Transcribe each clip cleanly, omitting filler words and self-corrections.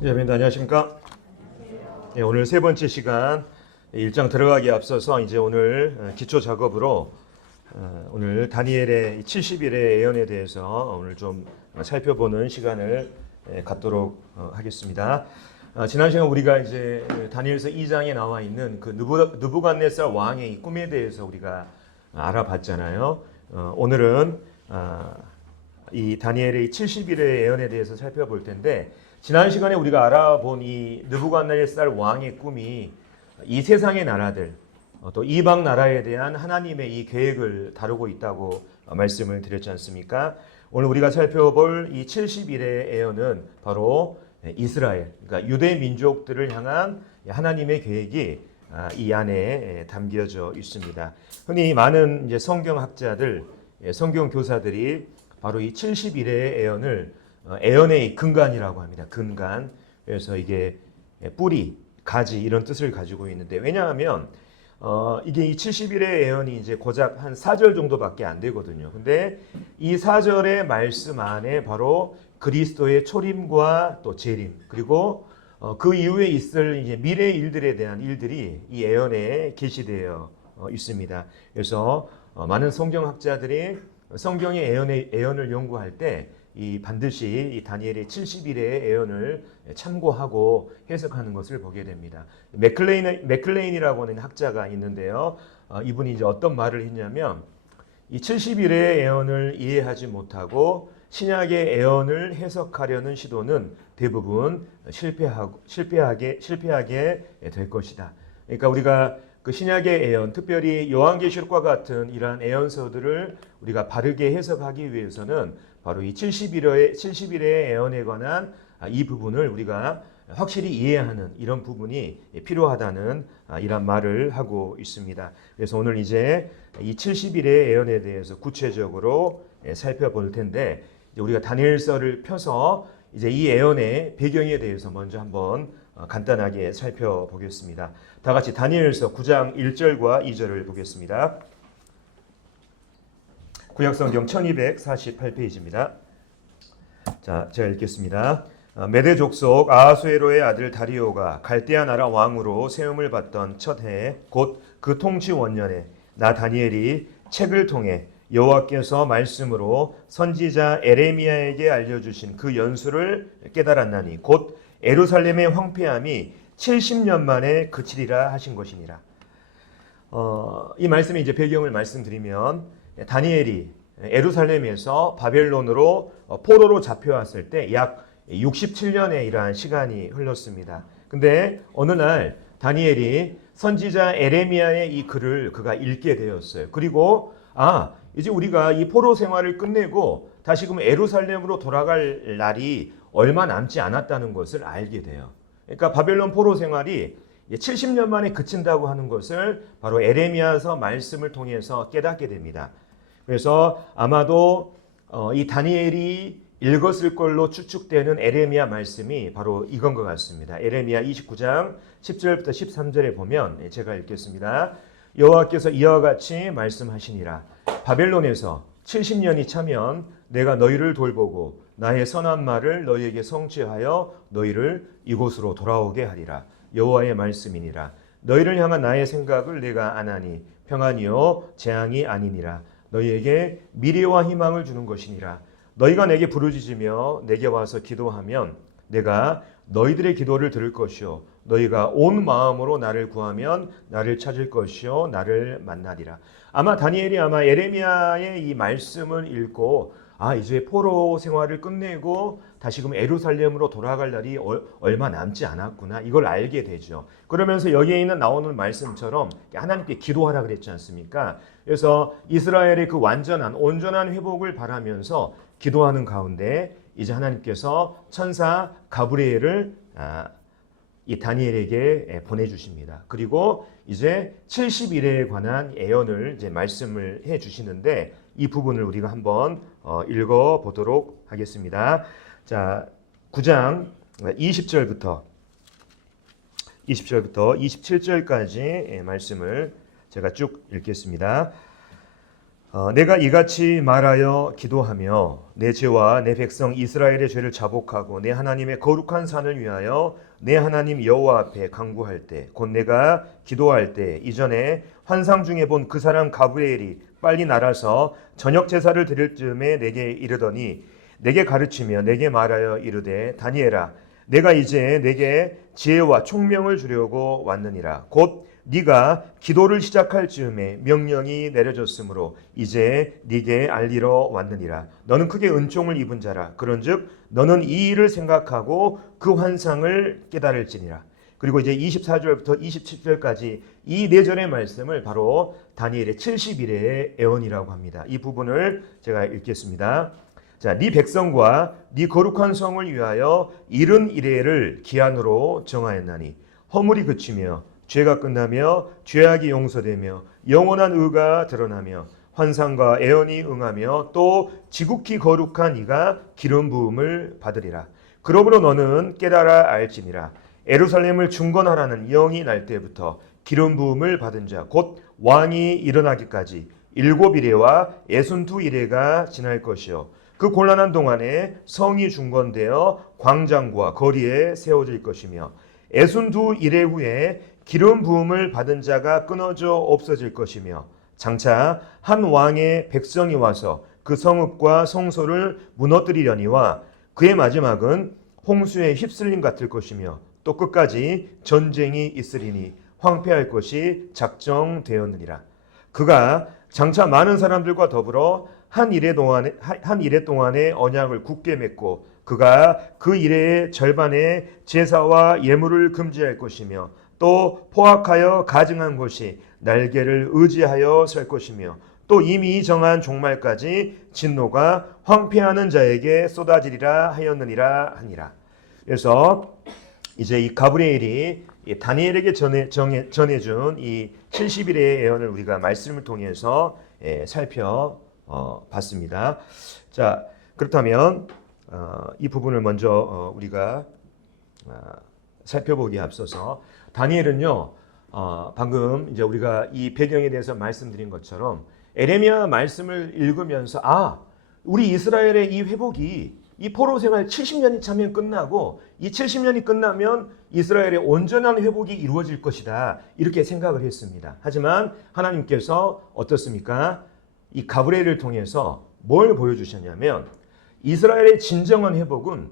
여러분 안녕하십니까? 예, 오늘 세 번째 시간 1장 들어가기에 앞서서 이제 오늘 기초 작업으로 오늘 다니엘의 70일의 예언에 대해서 오늘 좀 살펴보는 시간을 갖도록 하겠습니다. 지난 시간 우리가 이제 다니엘서 2장에 나와 있는 그 느부갓네살 왕의 꿈에 대해서 우리가 알아봤잖아요. 오늘은 이 다니엘의 70일의 예언에 대해서 살펴볼 텐데, 지난 시간에 우리가 알아본 이 느부갓네살 왕의 꿈이 이 세상의 나라들, 또 이방 나라에 대한 하나님의 이 계획을 다루고 있다고 말씀을 드렸지 않습니까? 오늘 우리가 살펴볼 이 70일의 예언은 바로 이스라엘, 그러니까 유대 민족들을 향한 하나님의 계획이 이 안에 담겨져 있습니다. 흔히 많은 이제 성경학자들, 성경 교사들이 바로 이 70일의 예언을 예언의 근간이라고 합니다. 근간. 그래서 이게 뿌리, 가지 이런 뜻을 가지고 있는데, 왜냐하면 이게 이 70일의 예언이 이제 고작 한 4절 정도밖에 안 되거든요. 근데 이 4절의 말씀 안에 바로 그리스도의 초림과 또 재림, 그리고 그 이후에 있을 이제 미래 일들에 대한 일들이 이 예언에 게시되어 있습니다. 그래서 많은 성경학자들이 성경의 예언을 연구할 때 이 반드시 이 다니엘의 70일의 예언을 참고하고 해석하는 것을 보게 됩니다. 맥클레인이라고 하는 학자가 있는데요. 이분이 이제 어떤 말을 했냐면, 이 70일의 예언을 이해하지 못하고 신약의 예언을 해석하려는 시도는 대부분 실패하게 될 것이다. 그러니까 우리가 그 신약의 예언, 특별히 요한계시록과 같은 이러한 예언서들을 우리가 바르게 해석하기 위해서는 바로 이 70일의 예언에 관한 이 부분을 우리가 확실히 이해하는 이런 부분이 필요하다는 이런 말을 하고 있습니다. 그래서 오늘 이제 이 70일의 예언에 대해서 구체적으로 살펴볼 텐데, 이제 우리가 다니엘서를 펴서 이제 이 예언의 배경에 대해서 먼저 한번 간단하게 살펴보겠습니다. 다 같이 다니엘서 9장 1절과 2절을 보겠습니다. 구약성경 1248페이지입니다. 자, 제가 읽겠습니다. 메대 족속 아하수에로의 아들 다리오가 갈대아 나라 왕으로 세움을 받던 첫 해에, 곧 그 통치 원년에, 나 다니엘이 책을 통해 여호와께서 말씀으로 선지자 에레미야에게 알려주신 그 연수를 깨달았나니, 곧 예루살렘의 황폐함이 70년 만에 그치리라 하신 것이니라. 이 말씀의 이제 배경을 말씀드리면, 다니엘이 예루살렘에서 바벨론으로 포로로 잡혀왔을 때 약 67년의 이러한 시간이 흘렀습니다. 근데 어느 날 다니엘이 선지자 에레미야의 이 글을 그가 읽게 되었어요. 그리고 이제 우리가 이 포로 생활을 끝내고 다시금 예루살렘으로 돌아갈 날이 얼마 남지 않았다는 것을 알게 돼요. 그러니까 바벨론 포로 생활이 70년 만에 그친다고 하는 것을 바로 에레미야서 말씀을 통해서 깨닫게 됩니다. 그래서 아마도 이 다니엘이 읽었을 걸로 추측되는 에레미야 말씀이 바로 이건 것 같습니다. 에레미야 29장 10절부터 13절에 보면 제가 읽겠습니다. 여호와께서 이와 같이 말씀하시니라. 바벨론에서 70년이 차면 내가 너희를 돌보고 나의 선한 말을 너희에게 성취하여 너희를 이곳으로 돌아오게 하리라. 여호와의 말씀이니라. 너희를 향한 나의 생각을 내가 아나니 평안이요 재앙이 아니니라. 너희에게 미래와 희망을 주는 것이니라. 너희가 내게 부르짖으며 내게 와서 기도하면 내가 너희들의 기도를 들을 것이요 너희가 온 마음으로 나를 구하면 나를 찾을 것이요 나를 만나리라. 아마 다니엘이 에레미야의 이 말씀을 읽고 이제 포로 생활을 끝내고 다시금 예루살렘으로 돌아갈 날이 얼마 남지 않았구나, 이걸 알게 되죠. 그러면서 여기에 나오는 말씀처럼 하나님께 기도하라 그랬지 않습니까? 그래서 이스라엘의 그 온전한 회복을 바라면서 기도하는 가운데 이제 하나님께서 천사 가브리엘을 이 다니엘에게 보내주십니다. 그리고 이제 70일에 관한 예언을 이제 말씀을 해 주시는데, 이 부분을 우리가 한번 읽어 보도록 하겠습니다. 자, 9장 20절부터 27절까지 말씀을 제가 쭉 읽겠습니다. 내가 이같이 말하여 기도하며 내 죄와 내 백성 이스라엘의 죄를 자복하고 내 하나님의 거룩한 산을 위하여 내 하나님 여호와 앞에 간구할 때 곧 내가 기도할 때 이전에 환상 중에 본 그 사람 가브리엘이 빨리 날아서 저녁 제사를 드릴 즈음에 내게 이르더니 내게 가르치며 내게 말하여 이르되 다니엘아 내가 이제 내게 지혜와 총명을 주려고 왔느니라. 곧 네가 기도를 시작할 즈음에 명령이 내려졌으므로 이제 네게 알리러 왔느니라. 너는 크게 은총을 입은 자라. 그런즉 너는 이 일을 생각하고 그 환상을 깨달을지니라. 그리고 이제 24절부터 27절까지 이 네 절의 말씀을 바로 다니엘의 70일의 애언이라고 합니다. 이 부분을 제가 읽겠습니다. 자, 네 백성과 네 거룩한 성을 위하여 70일을 기한으로 정하였나니 허물이 그치며 죄가 끝나며 죄악이 용서되며 영원한 의가 드러나며 환상과 애언이 응하며 또 지극히 거룩한 이가 기름 부음을 받으리라. 그러므로 너는 깨달아 알지니라. 예루살렘을 중건하라는 영이 날 때부터 기름 부음을 받은 자 곧 왕이 일어나기까지 7이레와 62이레가 지날 것이요 그 곤란한 동안에 성이 중건되어 광장과 거리에 세워질 것이며 62이레 후에 기름 부음을 받은 자가 끊어져 없어질 것이며 장차 한 왕의 백성이 와서 그 성읍과 성소를 무너뜨리려니와 그의 마지막은 홍수에 휩쓸림 같을 것이며 또 끝까지 전쟁이 있으리니 황폐할 것이 작정되었느니라. 그가 장차 많은 사람들과 더불어 한 이래 동안에 언약을 굳게 맺고 그가 그 이래의 절반의 제사와 예물을 금지할 것이며 또 포악하여 가증한 것이 날개를 의지하여 설 것이며 또 이미 정한 종말까지 진노가 황폐하는 자에게 쏟아지리라 하였느니라 하니라. 그래서 이제 이 가브리엘이 다니엘에게 전해준 이 70일의 예언을 우리가 말씀을 통해서 살펴봤습니다. 자, 그렇다면 이 부분을 먼저 우리가 살펴보기에 앞서서 다니엘은요, 방금 이제 우리가 이 배경에 대해서 말씀드린 것처럼 에레미야 말씀을 읽으면서 우리 이스라엘의 이 회복이 이 포로 생활 70년이 차면 끝나고 이 70년이 끝나면 이스라엘의 온전한 회복이 이루어질 것이다. 이렇게 생각을 했습니다. 하지만 하나님께서 어떻습니까? 이 가브리엘을 통해서 뭘 보여주셨냐면 이스라엘의 진정한 회복은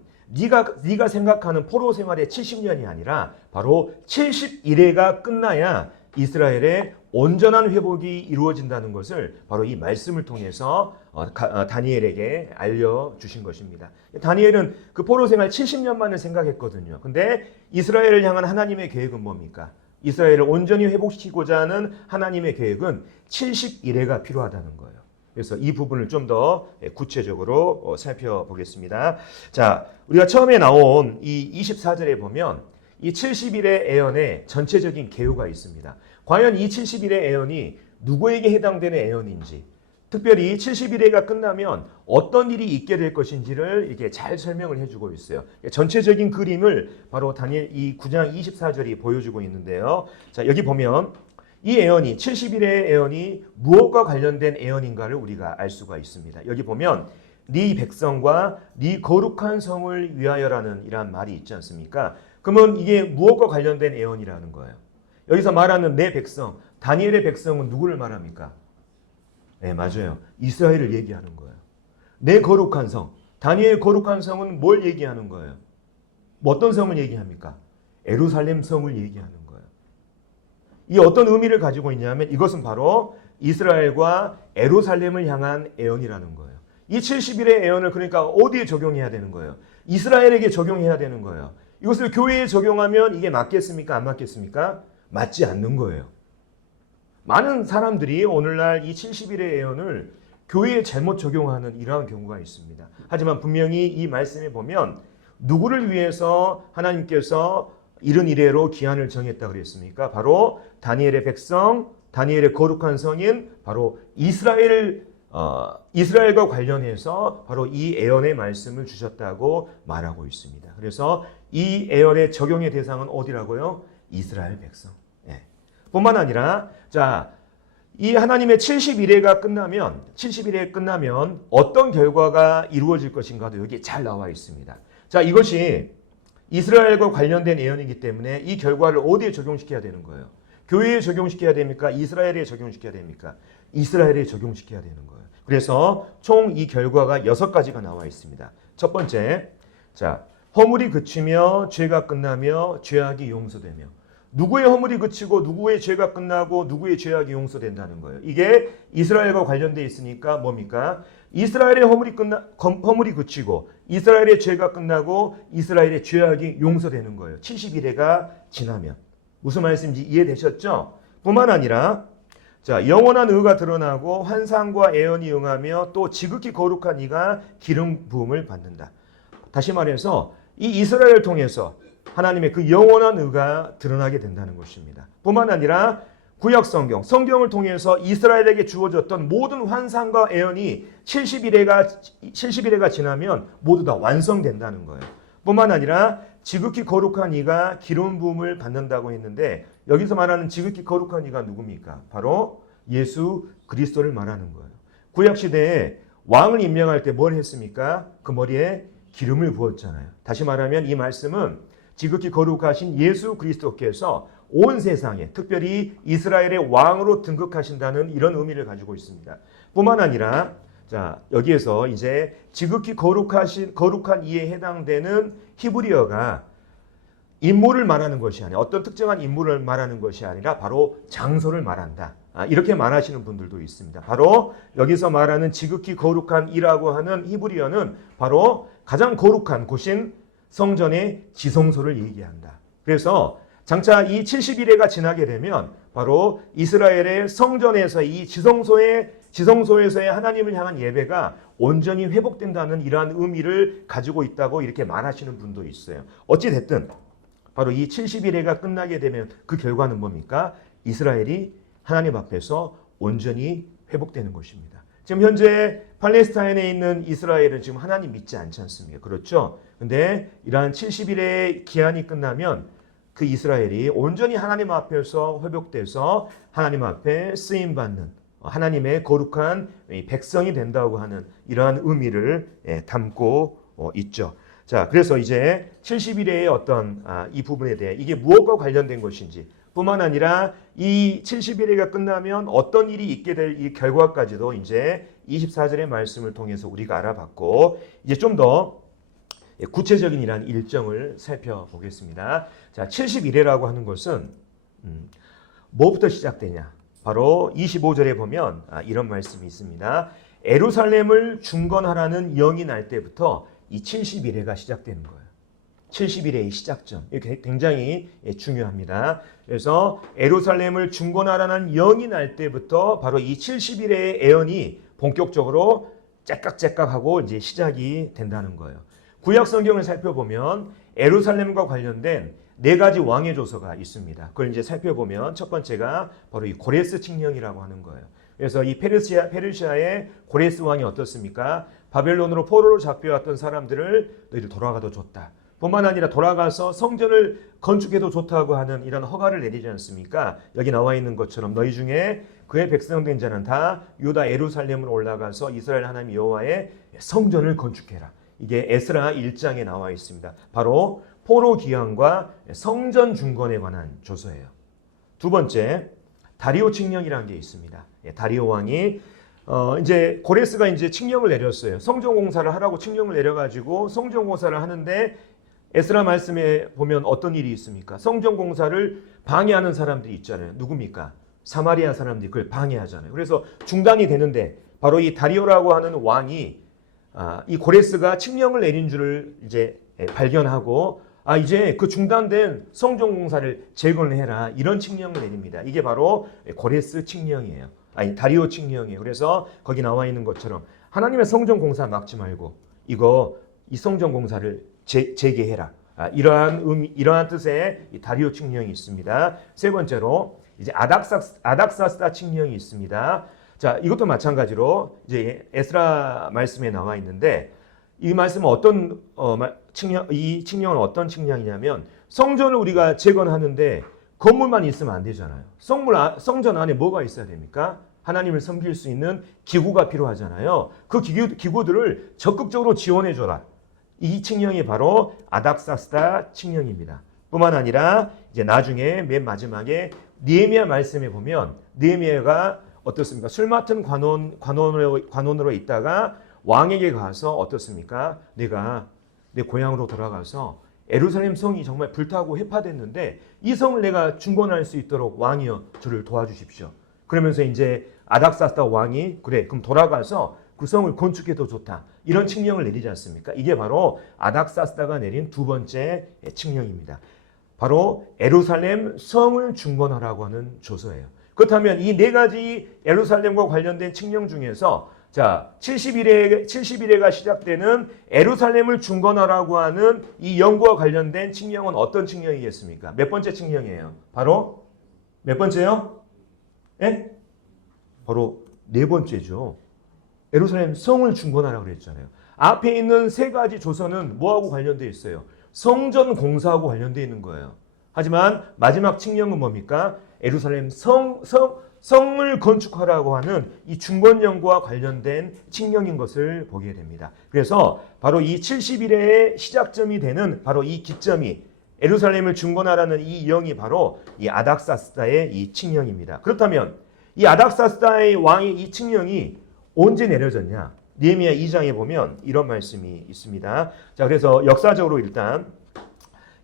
네가 생각하는 포로 생활의 70년이 아니라 바로 70일회가 끝나야 이스라엘의 온전한 회복이 이루어진다는 것을 바로 이 말씀을 통해서 다니엘에게 알려주신 것입니다. 다니엘은 그 포로 생활 70년만을 생각했거든요. 근데 이스라엘을 향한 하나님의 계획은 뭡니까? 이스라엘을 온전히 회복시키고자 하는 하나님의 계획은 70일회가 필요하다는 거예요. 그래서 이 부분을 좀 더 구체적으로 살펴보겠습니다. 자, 우리가 처음에 나온 이 24절에 보면 이 70일의 애언에 전체적인 개요가 있습니다. 과연 이 70일의 애언이 누구에게 해당되는 애언인지, 특별히 70일회가 끝나면 어떤 일이 있게 될 것인지를 이렇게 잘 설명을 해주고 있어요. 전체적인 그림을 바로 다니엘 이 9장 24절이 보여주고 있는데요. 자, 여기 보면 이 애언이 70일의 애언이 무엇과 관련된 애언인가를 우리가 알 수가 있습니다. 여기 보면 네 백성과 네 거룩한 성을 위하여라는 이러한 말이 있지 않습니까? 그러면 이게 무엇과 관련된 애언이라는 거예요. 여기서 말하는 내 백성, 다니엘의 백성은 누구를 말합니까? 네, 맞아요. 이스라엘을 얘기하는 거예요. 내 거룩한 성, 다니엘 거룩한 성은 뭘 얘기하는 거예요? 뭐 어떤 성을 얘기합니까? 예루살렘 성을 얘기하는 거예요. 이 어떤 의미를 가지고 있냐면 이것은 바로 이스라엘과 예루살렘을 향한 애언이라는 거예요. 이 70일의 애언을 그러니까 어디에 적용해야 되는 거예요? 이스라엘에게 적용해야 되는 거예요. 이것을 교회에 적용하면 이게 맞겠습니까? 안 맞겠습니까? 맞지 않는 거예요. 많은 사람들이 오늘날 이 70일의 애언을 교회에 잘못 적용하는 이러한 경우가 있습니다. 하지만 분명히 이 말씀에 보면 누구를 위해서 하나님께서 70일회로 기한을 정했다고 그랬습니까? 바로 다니엘의 백성, 다니엘의 거룩한 성인, 바로 이스라엘과 관련해서 바로 이 애언의 말씀을 주셨다고 말하고 있습니다. 그래서 이 애언의 적용의 대상은 어디라고요? 이스라엘 백성. 뿐만 아니라 자, 이 하나님의 70일회가 끝나면 어떤 결과가 이루어질 것인가도 여기 잘 나와 있습니다. 자, 이것이 이스라엘과 관련된 예언이기 때문에 이 결과를 어디에 적용시켜야 되는 거예요? 교회에 적용시켜야 됩니까? 이스라엘에 적용시켜야 됩니까? 이스라엘에 적용시켜야 되는 거예요. 그래서 총 이 결과가 6가지가 나와 있습니다. 첫 번째, 자, 허물이 그치며 죄가 끝나며 죄악이 용서되며. 누구의 허물이 그치고 누구의 죄가 끝나고 누구의 죄악이 용서된다는 거예요. 이게 이스라엘과 관련돼 있으니까 뭡니까? 이스라엘의 허물이 그치고 이스라엘의 죄가 끝나고 이스라엘의 죄악이 용서되는 거예요. 70일회가 지나면. 무슨 말씀인지 이해되셨죠? 뿐만 아니라 자, 영원한 의가 드러나고 환상과 애언이 응하며 또 지극히 거룩한 이가 기름 부음을 받는다. 다시 말해서 이 이스라엘을 통해서 하나님의 그 영원한 의가 드러나게 된다는 것입니다. 뿐만 아니라 구약 성경을 통해서 이스라엘에게 주어졌던 모든 환상과 애언이 70일회가 지나면 모두 다 완성된다는 거예요. 뿐만 아니라 지극히 거룩한 이가 기름 부음을 받는다고 했는데 여기서 말하는 지극히 거룩한 이가 누굽니까? 바로 예수 그리스도를 말하는 거예요. 구약 시대에 왕을 임명할 때 뭘 했습니까? 그 머리에 기름을 부었잖아요. 다시 말하면 이 말씀은 지극히 거룩하신 예수 그리스도께서 온 세상에 특별히 이스라엘의 왕으로 등극하신다는 이런 의미를 가지고 있습니다. 뿐만 아니라 자, 여기에서 이제 지극히 거룩한 이에 해당되는 히브리어가 인물을 말하는 것이 아니라 어떤 특정한 인물을 말하는 것이 아니라 바로 장소를 말한다. 이렇게 말하시는 분들도 있습니다. 바로 여기서 말하는 지극히 거룩한 이라고 하는 히브리어는 바로 가장 거룩한 곳인 성전의 지성소를 얘기한다. 그래서 장차 이 70일회가 지나게 되면 바로 이스라엘의 성전에서 이 지성소에서의 하나님을 향한 예배가 온전히 회복된다는 이러한 의미를 가지고 있다고 이렇게 말하시는 분도 있어요. 어찌 됐든 바로 이 70일회가 끝나게 되면 그 결과는 뭡니까? 이스라엘이 하나님 앞에서 온전히 회복되는 것입니다. 지금 현재 팔레스타인에 있는 이스라엘은 지금 하나님 믿지 않지 않습니까? 그렇죠? 근데 이러한 70일의 기한이 끝나면 그 이스라엘이 온전히 하나님 앞에서 회복돼서 하나님 앞에 쓰임받는 하나님의 거룩한 백성이 된다고 하는 이러한 의미를 담고 있죠. 자, 그래서 이제 70일의 어떤 이 부분에 대해 이게 무엇과 관련된 것인지 뿐만 아니라 이 70일회가 끝나면 어떤 일이 있게 될 이 결과까지도 이제 24절의 말씀을 통해서 우리가 알아봤고 이제 좀 더 구체적인 이러한 일정을 살펴보겠습니다. 자, 70일회라고 하는 것은 뭐부터 시작되냐? 바로 25절에 보면 이런 말씀이 있습니다. 예루살렘을 중건하라는 영이 날 때부터 이 70일회가 시작되는 거예요. 70일의 시작점. 이게 굉장히 중요합니다. 그래서 예루살렘을 중건하라는 영이 날 때부터 바로 이 70일의 애언이 본격적으로 째깍째깍하고 이제 시작이 된다는 거예요. 구약 성경을 살펴보면 예루살렘과 관련된 4가지 왕의 조서가 있습니다. 그걸 이제 살펴보면 첫 번째가 바로 이 고레스 칙령이라고 하는 거예요. 그래서 이 페르시아의 고레스 왕이 어떻습니까? 바벨론으로 포로로 잡혀왔던 사람들을 너희들 돌아가도 좋다. 뿐만 아니라 돌아가서 성전을 건축해도 좋다고 하는 이런 허가를 내리지 않습니까? 여기 나와 있는 것처럼 너희 중에 그의 백성된 자는 다 유다 예루살렘으로 올라가서 이스라엘 하나님 여호와의 성전을 건축해라. 이게 에스라 1장에 나와 있습니다. 바로 포로 귀환과 성전 중건에 관한 조서예요. 두 번째, 다리오 칙령이라는 게 있습니다. 다리오 왕이 이제 고레스가 이제 칙령을 내렸어요. 성전 공사를 하라고 칙령을 내려가지고 성전 공사를 하는데 에스라 말씀에 보면 어떤 일이 있습니까? 성전 공사를 방해하는 사람들이 있잖아요. 누굽니까? 사마리아 사람들이 그걸 방해하잖아요. 그래서 중단이 되는데 바로 이 다리오라고 하는 왕이 이 고레스가 칙령을 내린 줄을 이제 발견하고 이제 그 중단된 성전 공사를 재건해라 이런 칙령을 내립니다. 이게 바로 고레스 칙령이에요. 다리오 칙령이에요. 그래서 거기 나와 있는 것처럼 하나님의 성전 공사 막지 말고 이 성전 공사를 재개해라. 이러한 뜻의 다리오 칙령이 있습니다. 세 번째로 이제 아닥사스다 칙령이 있습니다. 자, 이것도 마찬가지로 이제 에스라 말씀에 나와 있는데 이 말씀은 이 칙령은 어떤 칙령이냐면 성전을 우리가 재건하는데 건물만 있으면 안 되잖아요. 성전 안에 뭐가 있어야 됩니까? 하나님을 섬길 수 있는 기구가 필요하잖아요. 그 기구들을 적극적으로 지원해줘라. 이 칙령이 바로 아닥사스다 칙령입니다. 뿐만 아니라 이제 나중에 맨 마지막에 느헤미야 말씀에 보면 느헤미야가 어떻습니까? 술 맡은 관원으로 있다가 왕에게 가서 어떻습니까? 내가 내 고향으로 돌아가서 예루살렘 성이 정말 불타고 회파됐는데 이 성을 내가 중건할 수 있도록 왕이여 저를 도와주십시오. 그러면서 이제 아닥사스다 왕이 그래 그럼 돌아가서 그 성을 건축해도 좋다. 이런 칙령을 내리지 않습니까? 이게 바로 아닥사스다가 내린 두 번째 칙령입니다. 바로 예루살렘 성을 중건하라고 하는 조서예요. 그렇다면 이 네 가지 예루살렘과 관련된 칙령 중에서 자, 70일에가 시작되는 예루살렘을 중건하라고 하는 이 영구와 관련된 칙령은 어떤 칙령이겠습니까? 몇 번째 칙령이에요? 바로 몇 번째요? 예? 바로 네 번째죠. 예루살렘 성을 중건하라고 그랬잖아요. 앞에 있는 세 가지 조서는 뭐하고 관련되어 있어요? 성전 공사하고 관련되어 있는 거예요. 하지만 마지막 칙령은 뭡니까? 예루살렘 성을 건축하라고 하는 이 중건령과 관련된 칙령인 것을 보게 됩니다. 그래서 바로 이 70일의 시작점이 되는 바로 이 기점이 예루살렘을 중건하라는 이 영이 바로 이 아닥사스다의 이 칙령입니다. 그렇다면 이 아닥사스다의 왕의 이 칙령이 언제 내려졌냐? 느헤미야 2장에 보면 이런 말씀이 있습니다. 자, 그래서 역사적으로 일단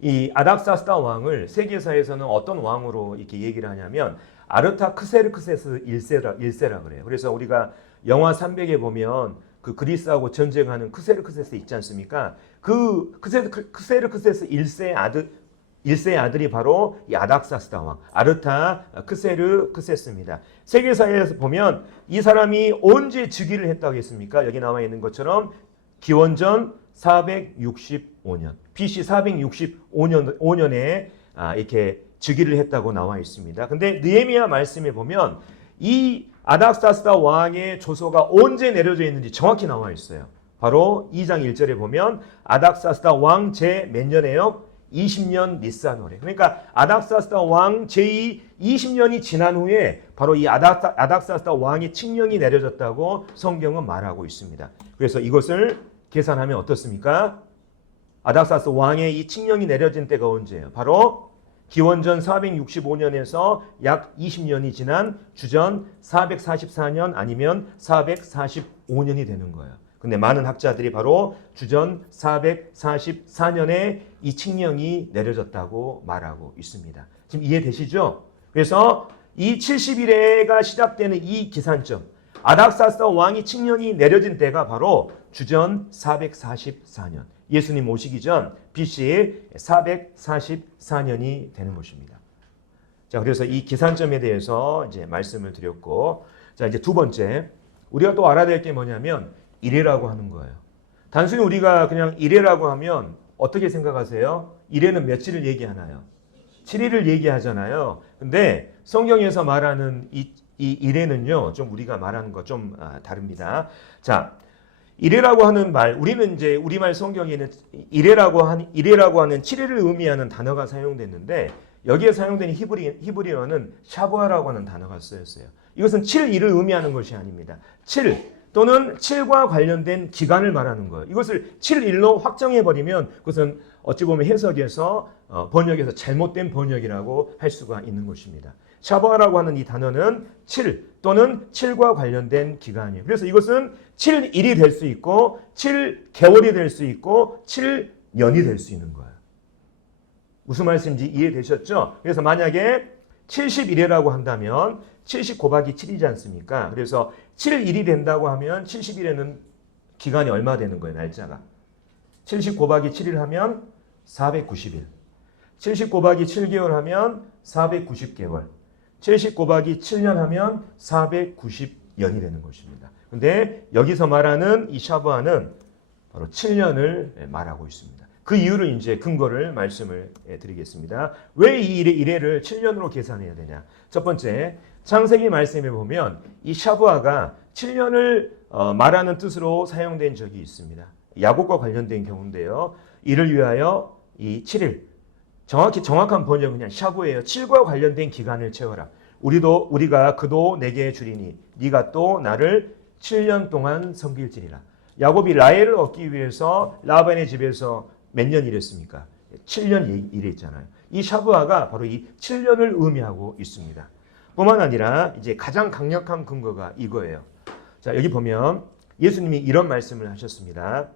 이 아닥사스다 왕을 세계사에서는 어떤 왕으로 이렇게 얘기를 하냐면 아르타크세르크세스 1세라 그래요. 그래서 우리가 영화 300에 보면 그 그리스하고 전쟁하는 크세르크세스 있지 않습니까? 그 크세르크세스 1세의 아들이 바로 이 아닥사스다 왕, 아르타크세르크세스입니다. 세계사에서 보면 이 사람이 언제 즉위를 했다고 했습니까? 여기 나와 있는 것처럼 기원전 465년, BC 465년에 이렇게 즉위를 했다고 나와 있습니다. 근데 느헤미야 말씀에 보면 이 아닥사스다 왕의 조서가 언제 내려져 있는지 정확히 나와 있어요. 바로 2장 1절에 보면 아닥사스다 왕 제 몇 년에요? 20년 니산월에. 그러니까 아닥사스다 왕 제2 20년이 지난 후에 바로 이 아닥사스다 왕의 칙령이 내려졌다고 성경은 말하고 있습니다. 그래서 이것을 계산하면 어떻습니까? 아닥사스 왕의 이 칙령이 내려진 때가 언제예요? 바로 기원전 465년에서 약 20년이 지난 주전 444년 아니면 445년이 되는 거예요. 근데 많은 학자들이 바로 주전 444년에 이 칙령이 내려졌다고 말하고 있습니다. 지금 이해되시죠? 그래서 이 70일에가 시작되는 이 기산점, 아닥사스다 왕이 칙령이 내려진 때가 바로 주전 444년, 예수님 오시기 전 BC 444년이 되는 것입니다. 자, 그래서 이 기산점에 대해서 이제 말씀을 드렸고, 자, 이제 두 번째, 우리가 또 알아야 될 게 뭐냐면 이래라고 하는 거예요. 단순히 우리가 그냥 이래라고 하면 어떻게 생각하세요? 이래는 며칠을 얘기하나요? 7일을 얘기하잖아요. 근데 성경에서 말하는 이 이래는요, 좀 우리가 말하는 거 좀 다릅니다. 자, 이래라고 하는 말, 우리는 이제 우리말 성경에는 이래라고 하는 7일을 의미하는 단어가 사용됐는데 여기에 사용된 히브리어는 샤부아라고 하는 단어가 쓰였어요. 이것은 7일을 의미하는 것이 아닙니다. 7 또는 7과 관련된 기간을 말하는 거예요. 이것을 7일로 확정해버리면 그것은 어찌 보면 해석에서 번역에서 잘못된 번역이라고 할 수가 있는 것입니다. 샤바라고 하는 이 단어는 7 또는 7과 관련된 기간이에요. 그래서 이것은 7일이 될 수 있고 7개월이 될 수 있고 7년이 될 수 있는 거예요. 무슨 말씀인지 이해되셨죠? 그래서 만약에 70일이라고 한다면 70 곱하기 7이지 않습니까? 그래서 7일이 된다고 하면 70일에는 기간이 얼마 되는 거예요, 날짜가. 70 곱하기 7일 하면 490일. 70 곱하기 7개월 하면 490개월. 70 곱하기 7년 하면 490년이 되는 것입니다. 근데 여기서 말하는 이 샤브아는 바로 7년을 말하고 있습니다. 그 이유를 이제 근거를 말씀을 드리겠습니다. 왜 이 이래를 7년으로 계산해야 되냐? 첫 번째, 창세기 말씀에 보면 이 샤브아가 7년을 말하는 뜻으로 사용된 적이 있습니다. 야곱과 관련된 경우인데요. 이를 위하여 이 7일, 정확한 번역은 그냥 샤고예요. 7과 관련된 기간을 채워라. 우리가 그도 내게 주리니 네가 또 나를 7년 동안 섬길지니라. 야곱이 라헬을 얻기 위해서 라반의 집에서 몇 년 일했습니까? 7년 일했잖아요. 이 샤브아가 바로 이 7년을 의미하고 있습니다. 뿐만 아니라 이제 가장 강력한 근거가 이거예요. 자, 여기 보면 예수님이 이런 말씀을 하셨습니다.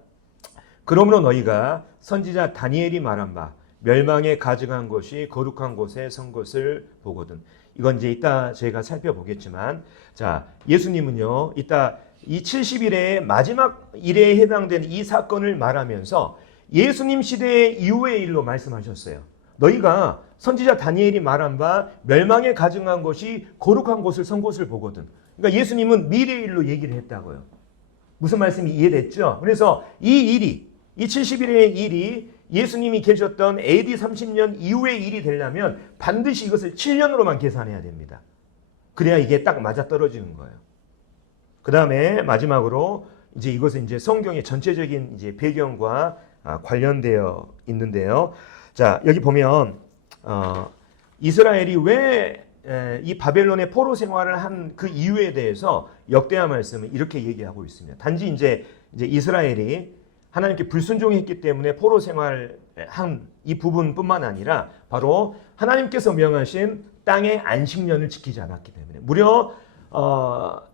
그러므로 너희가 선지자 다니엘이 말한 바 멸망에 가증한 것이 거룩한 곳에 선 것을 보거든. 이건 이제 이따 저희가 살펴보겠지만, 자, 예수님은요, 이따 이 70일의 마지막 일에 해당되는 이 사건을 말하면서 예수님 시대 이후의 일로 말씀하셨어요. 너희가 선지자 다니엘이 말한 바 멸망에 가증한 것이 거룩한 곳을 선 것을 보거든. 그러니까 예수님은 미래의 일로 얘기를 했다고요. 무슨 말씀이 이해됐죠? 그래서 이 70일의 일이 예수님이 계셨던 AD 30년 이후의 일이 되려면 반드시 이것을 7년으로만 계산해야 됩니다. 그래야 이게 딱 맞아떨어지는 거예요. 그 다음에 마지막으로 이제 이것은 이제 성경의 전체적인 이제 배경과 관련되어 있는데요. 자, 여기 보면 이스라엘이 왜 이 바벨론의 포로 생활을 한 그 이유에 대해서 역대하 말씀은 이렇게 얘기하고 있습니다. 단지 이제 이스라엘이 하나님께 불순종했기 때문에 포로 생활한 이 부분뿐만 아니라 바로 하나님께서 명하신 땅의 안식년을 지키지 않았기 때문에 무려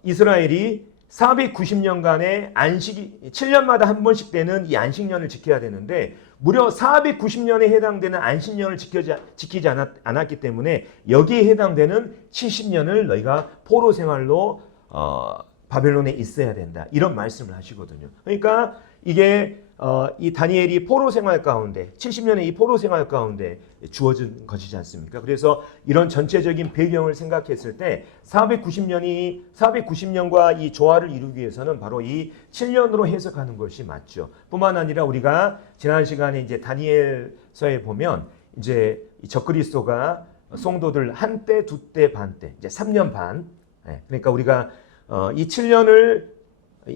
이스라엘이 490년간의 안식이 7년마다 한 번씩 되는 이 안식년을 지켜야 되는데 무려 490년에 해당되는 안식년을 지키지 않았기 때문에 여기에 해당되는 70년을 너희가 포로 생활로 바벨론에 있어야 된다. 이런 말씀을 하시거든요. 그러니까 이게 이 다니엘이 포로 생활 가운데 70년의 이 포로 생활 가운데 주어진 것이지 않습니까? 그래서 이런 전체적인 배경을 생각했을 때 490년과 이 조화를 이루기 위해서는 바로 이 7년으로 해석하는 것이 맞죠. 뿐만 아니라 우리가 지난 시간에 이제 다니엘서에 보면 이제 이 적그리스도가 성도들 한때, 두때, 반때, 이제 3년 반. 그러니까 우리가 이 7년을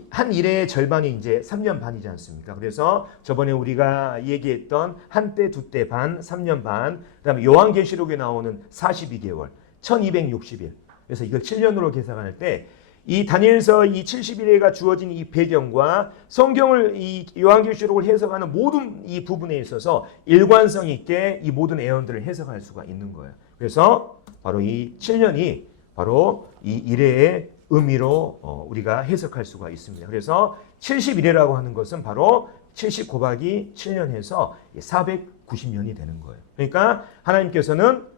한 일의 절반이 이제 3년 반이지 않습니까? 그래서 저번에 우리가 얘기했던 한때, 두때 반, 3년 반, 그다음에 요한계시록에 나오는 42개월, 1260일. 그래서 이걸 7년으로 계산할 때 이 다니엘서 이 70일에가 주어진 이 배경과 성경을 이 요한계시록을 해석하는 모든 이 부분에 있어서 일관성 있게 이 모든 애언들을 해석할 수가 있는 거예요. 그래서 바로 이 7년이 바로 이 일의 의미로 우리가 해석할 수가 있습니다. 그래서 70일이라고 하는 것은 바로 70 곱하기 7년 해서 490년이 되는 거예요. 그러니까 하나님께서는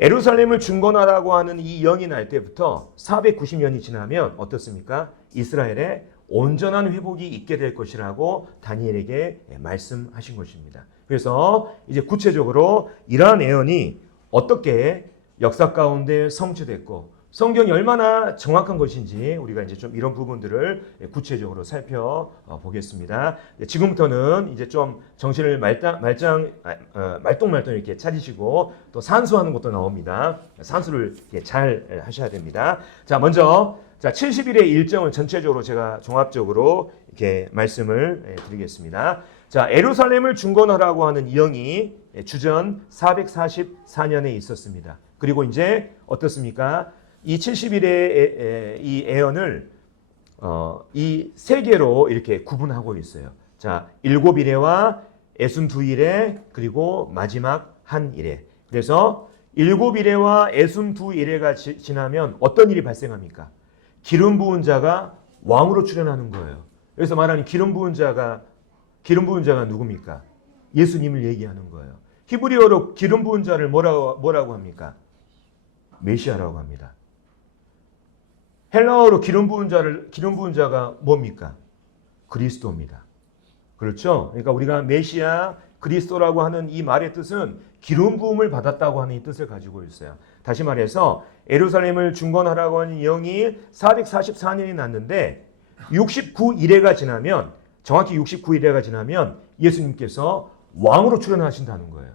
예루살렘을 중건하라고 하는 이 영이 날 때부터 490년이 지나면 어떻습니까? 이스라엘의 온전한 회복이 있게 될 것이라고 다니엘에게 말씀하신 것입니다. 그래서 이제 구체적으로 이러한 예언이 어떻게 역사 가운데 성취됐고 성경이 얼마나 정확한 것인지 우리가 이제 좀 이런 부분들을 구체적으로 살펴보겠습니다. 지금부터는 이제 좀 정신을 말똥말똥 이렇게 차리시고 또 산수하는 것도 나옵니다. 산수를 잘 하셔야 됩니다. 자, 먼저 70일의 일정을 전체적으로 제가 종합적으로 이렇게 말씀을 드리겠습니다. 자, 예루살렘을 중건하라고 하는 영이 주전 444년에 있었습니다. 그리고 이제 어떻습니까? 이 70일의 이 예언을 이 세 개로 이렇게 구분하고 있어요. 자, 7일에와 62일에 그리고 마지막 한 일에. 그래서 7일에와 62일에가 지나면 어떤 일이 발생합니까? 기름 부은 자가 왕으로 출현하는 거예요. 여기서 말하는 기름 부은 자가 누굽니까? 예수님을 얘기하는 거예요. 히브리어로 기름 부은 자를 뭐라고 합니까? 메시아라고 합니다. 헬라어로 기름 부은 자가 뭡니까? 그리스도입니다. 그렇죠? 그러니까 우리가 메시아, 그리스도라고 하는 이 말의 뜻은 기름 부음을 받았다고 하는 이 뜻을 가지고 있어요. 다시 말해서 예루살렘을 중건하라고 하는 영이 444년이 났는데 69일에가 지나면 정확히 69일에가 지나면 예수님께서 왕으로 출현하신다는 거예요.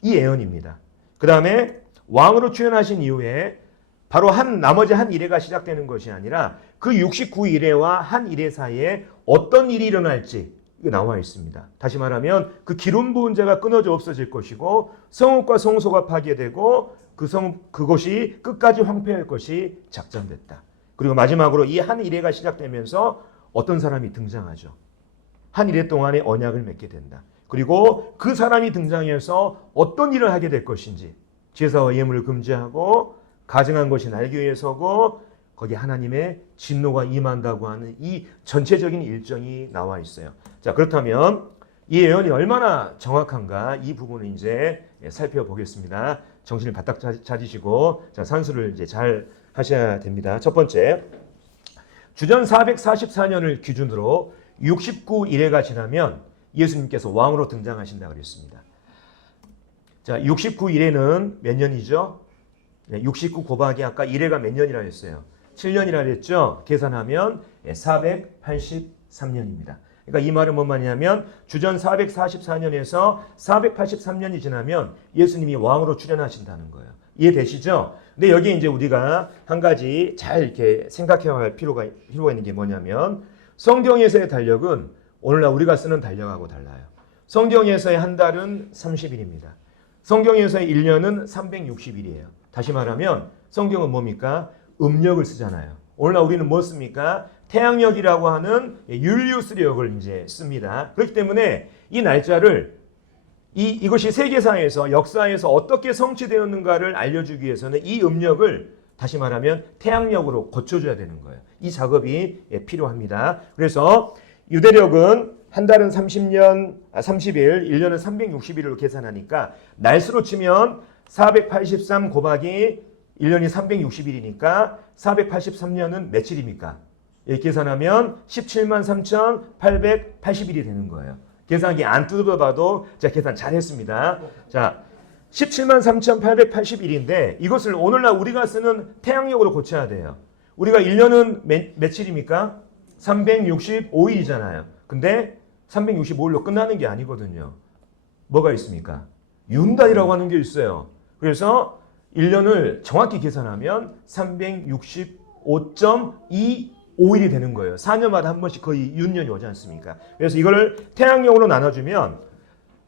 이 예언입니다. 그 다음에 왕으로 출현하신 이후에 바로 나머지 한 일회가 시작되는 것이 아니라 그 69일회와 한 일회 사이에 어떤 일이 일어날지 나와 있습니다. 다시 말하면 그 기름 부은 자가 끊어져 없어질 것이고 성읍과 성소가 파괴되고 그것이 끝까지 황폐할 것이 작정됐다. 그리고 마지막으로 이 한 이래가 시작되면서 어떤 사람이 등장하죠. 한 이래 동안에 언약을 맺게 된다. 그리고 그 사람이 등장해서 어떤 일을 하게 될 것인지 제사와 예물을 금지하고 가증한 것이 날개 위에 서고 거기 하나님의 진노가 임한다고 하는 이 전체적인 일정이 나와 있어요. 자, 그렇다면 이 예언이 얼마나 정확한가 이 부분을 이제 살펴보겠습니다. 정신을 바짝 차리시고 자, 산수를 이제 잘 하셔야 됩니다. 첫 번째, 주전 444년을 기준으로 69일회가 지나면 예수님께서 왕으로 등장하신다고 그랬습니다. 자, 69일회는 몇 년이죠? 69 곱하기 아까 1회가 몇 년이라 했어요? 7년이라 했죠? 계산하면 483년입니다. 그러니까 이 말은 뭔 말이냐면 주전 444년에서 483년이 지나면 예수님이 왕으로 출현하신다는 거예요. 이해되시죠? 근데 여기 이제 우리가 한 가지 잘 이렇게 생각해야 할 필요가 있는 게 뭐냐면 성경에서의 달력은 오늘날 우리가 쓰는 달력하고 달라요. 성경에서의 한 달은 30일입니다. 성경에서의 1년은 360일이에요. 다시 말하면 성경은 뭡니까? 음력을 쓰잖아요. 오늘날 우리는 뭐 씁니까? 태양력이라고 하는 율리우스력을 이제 씁니다. 그렇기 때문에 이 날짜를 이것이 세계사에서 역사에서 어떻게 성취되었는가를 알려주기 위해서는 이 음력을 다시 말하면 태양력으로 고쳐줘야 되는 거예요. 이 작업이 필요합니다. 그래서 유대력은 한 달은 30일, 1년은 360일로 계산하니까 날수로 치면 483 곱하기 1년이 360일이니까 483년은 며칠입니까? 계산하면 17만 3,880일이 되는 거예요. 계산기 안 뜯어봐도 제가 계산 잘했습니다. 자, 17만 3,880일인데 이것을 오늘날 우리가 쓰는 태양력으로 고쳐야 돼요. 우리가 1년은 며칠입니까? 365일이잖아요. 근데 365일로 끝나는 게 아니거든요. 뭐가 있습니까? 윤달이라고 하는 게 있어요. 그래서 1년을 정확히 계산하면 365.25일이 되는 거예요. 4년마다 한 번씩 거의 윤년이 오지 않습니까? 그래서 이거를 태양력으로 나눠주면